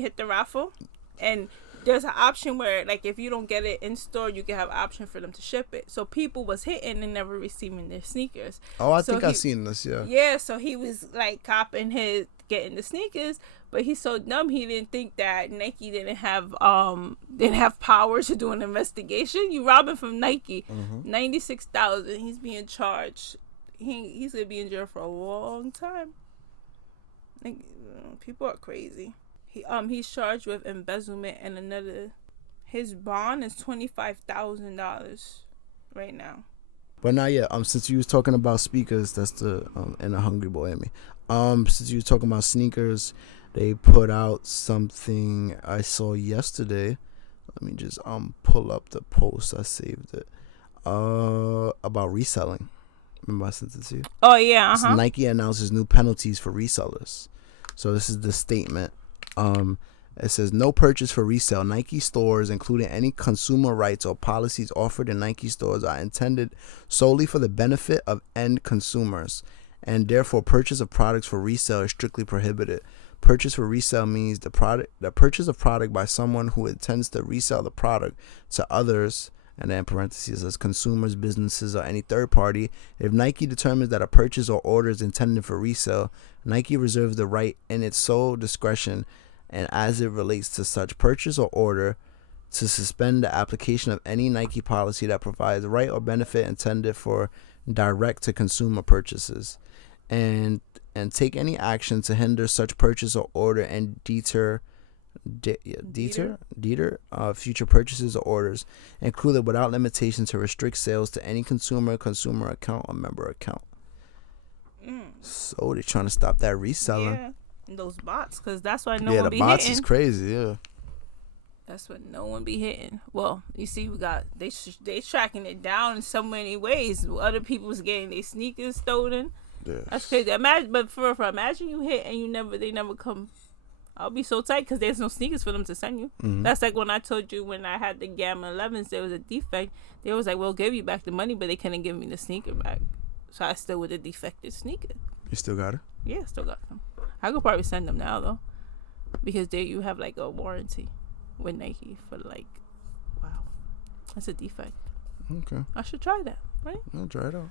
hit the raffle, and there's an option where, like, if you don't get it in store, you can have an option for them to ship it. So people was hitting and never receiving their sneakers. Oh, I think I've seen this, yeah. Yeah, so he was, like, getting the sneakers, but he's so dumb he didn't think that Nike didn't have power to do an investigation. You robbing from Nike. $96,000. He's being charged. He's going to be in jail for a long time. Like, people are crazy. He's charged with embezzlement, and his bond is $25,000 right now. But not yet. Since you was talking about speakers, that's the and a hungry boy in me. Since you was talking about sneakers, they put out something I saw yesterday. Let me just pull up the post. I saved it. About reselling. Remember I sent it to you? Oh yeah. So Nike announces new penalties for resellers. So this is the statement. It says no purchase for resale. Nike stores, including any consumer rights or policies offered in Nike stores, are intended solely for the benefit of end consumers, and therefore purchase of products for resale is strictly prohibited. Purchase for resale means the purchase of product by someone who intends to resell the product to others, and then in parentheses as consumers, businesses, or any third party. If Nike determines that a purchase or order is intended for resale, Nike reserves the right in its sole discretion and as it relates to such purchase or order to suspend the application of any Nike policy that provides right or benefit intended for direct-to-consumer purchases, and take any action to hinder such purchase or order and deter future purchases or orders, included without limitation to restrict sales to any consumer account, or member account. So they're trying to stop that reselling. Yeah, those bots, because that's why no one be hitting. Yeah, the bots is crazy. Yeah, that's what no one be hitting. Well, you see, we got they tracking it down in so many ways. Other people's getting their sneakers stolen. Yeah, that's crazy. Imagine you hit and they never come. I'll be so tight because there's no sneakers for them to send you. Mm-hmm. That's like when I told you when I had the Gamma 11s, there was a defect. They was like, we'll give you back the money, but they couldn't give me the sneaker back. So I still with a defective sneaker. You still got it? Yeah, still got them. I could probably send them now though, because there you have like a warranty with Nike for like, wow, that's a defect. Okay. I should try that, right? I'll try it out.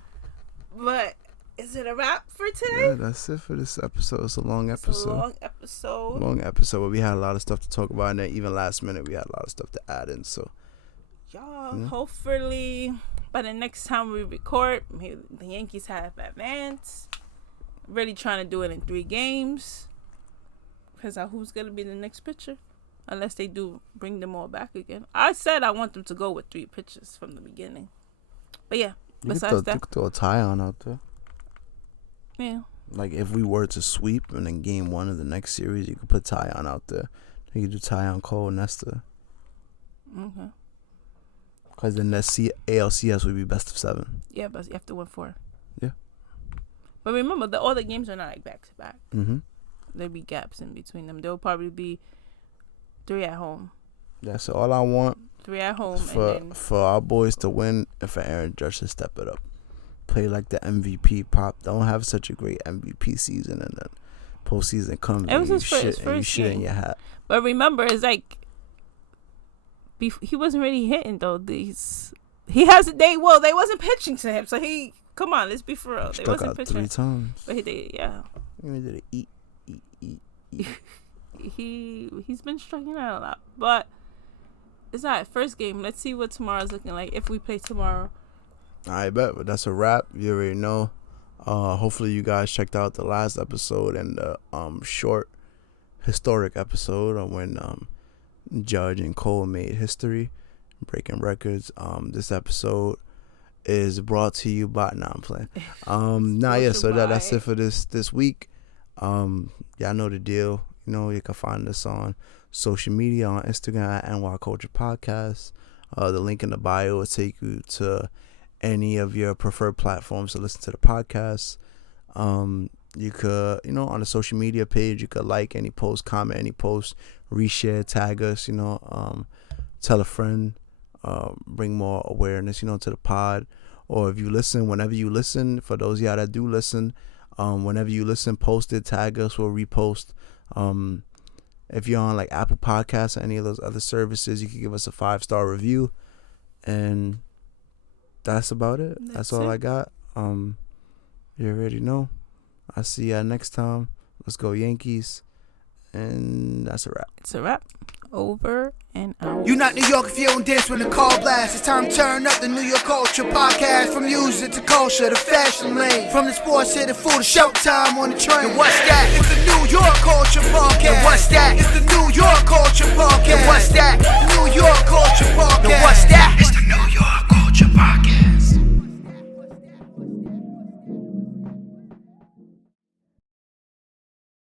But is it a wrap for today? Yeah, that's it for this episode. It's a long episode. Long episode, but we had a lot of stuff to talk about, and then even last minute we had a lot of stuff to add in. So, y'all, hopefully by the next time we record, maybe the Yankees have advanced. Really trying to do it in 3 games. Because who's going to be the next pitcher? Unless they do bring them all back again. I said I want them to go with 3 pitchers from the beginning. But yeah, besides that. You could throw a tie-on out there. Yeah. Like if we were to sweep and then game 1 of the next series, you could put Tyon out there. You could do Tyon, Cole, Nesta. Okay. Because then that ALCS would be best of 7. Yeah, but you have to win 4. Yeah. But remember, all the games are not like back to back. Mm-hmm. There'll be gaps in between them. There'll probably be 3 at home. That's all I want. 3 at home for our boys to win, and for Aaron Judge to step it up. Play like the MVP. Pop don't have such a great MVP season, and then postseason comes. It was his first shit game. In your hat. But remember, it's like he wasn't really hitting though. They wasn't pitching to him, so he. Come on, let's be for real. They wasn't pitching 3 times. But he did, yeah. He did it. Eat. He's been striking out a lot, but it's not first game. Let's see what tomorrow's looking like if we play tomorrow. I bet, but that's a wrap. You already know. Hopefully you guys checked out the last episode and the short historic episode of when Judge and Cole made history, breaking records. This episode is brought to you by I'm playing. So that's it for this week. Y'all know the deal. You know, you can find us on social media on Instagram at NY Culture Podcast. The link in the bio will take you to any of your preferred platforms to listen to the podcast. You could, on the social media page, you could like any post, comment any post, reshare, tag us, tell a friend, bring more awareness, to the pod. Or if you listen, whenever you listen, for those of y'all that do listen, whenever you listen, post it, tag us, we'll repost. If you're on like Apple Podcasts or any of those other services, you can give us a 5-star review. And that's about it. That's all I got. You already know. I'll see y'all next time. Let's go Yankees. And that's a wrap. It's a wrap. Over and out. You not New York if you don't dance when the call blast. It's time to turn up the New York Culture Podcast. From music to culture to fashion lane. From the sports to the food to showtime on the train. And what's that? It's the New York Culture Podcast. And what's that? It's the New York Culture Podcast.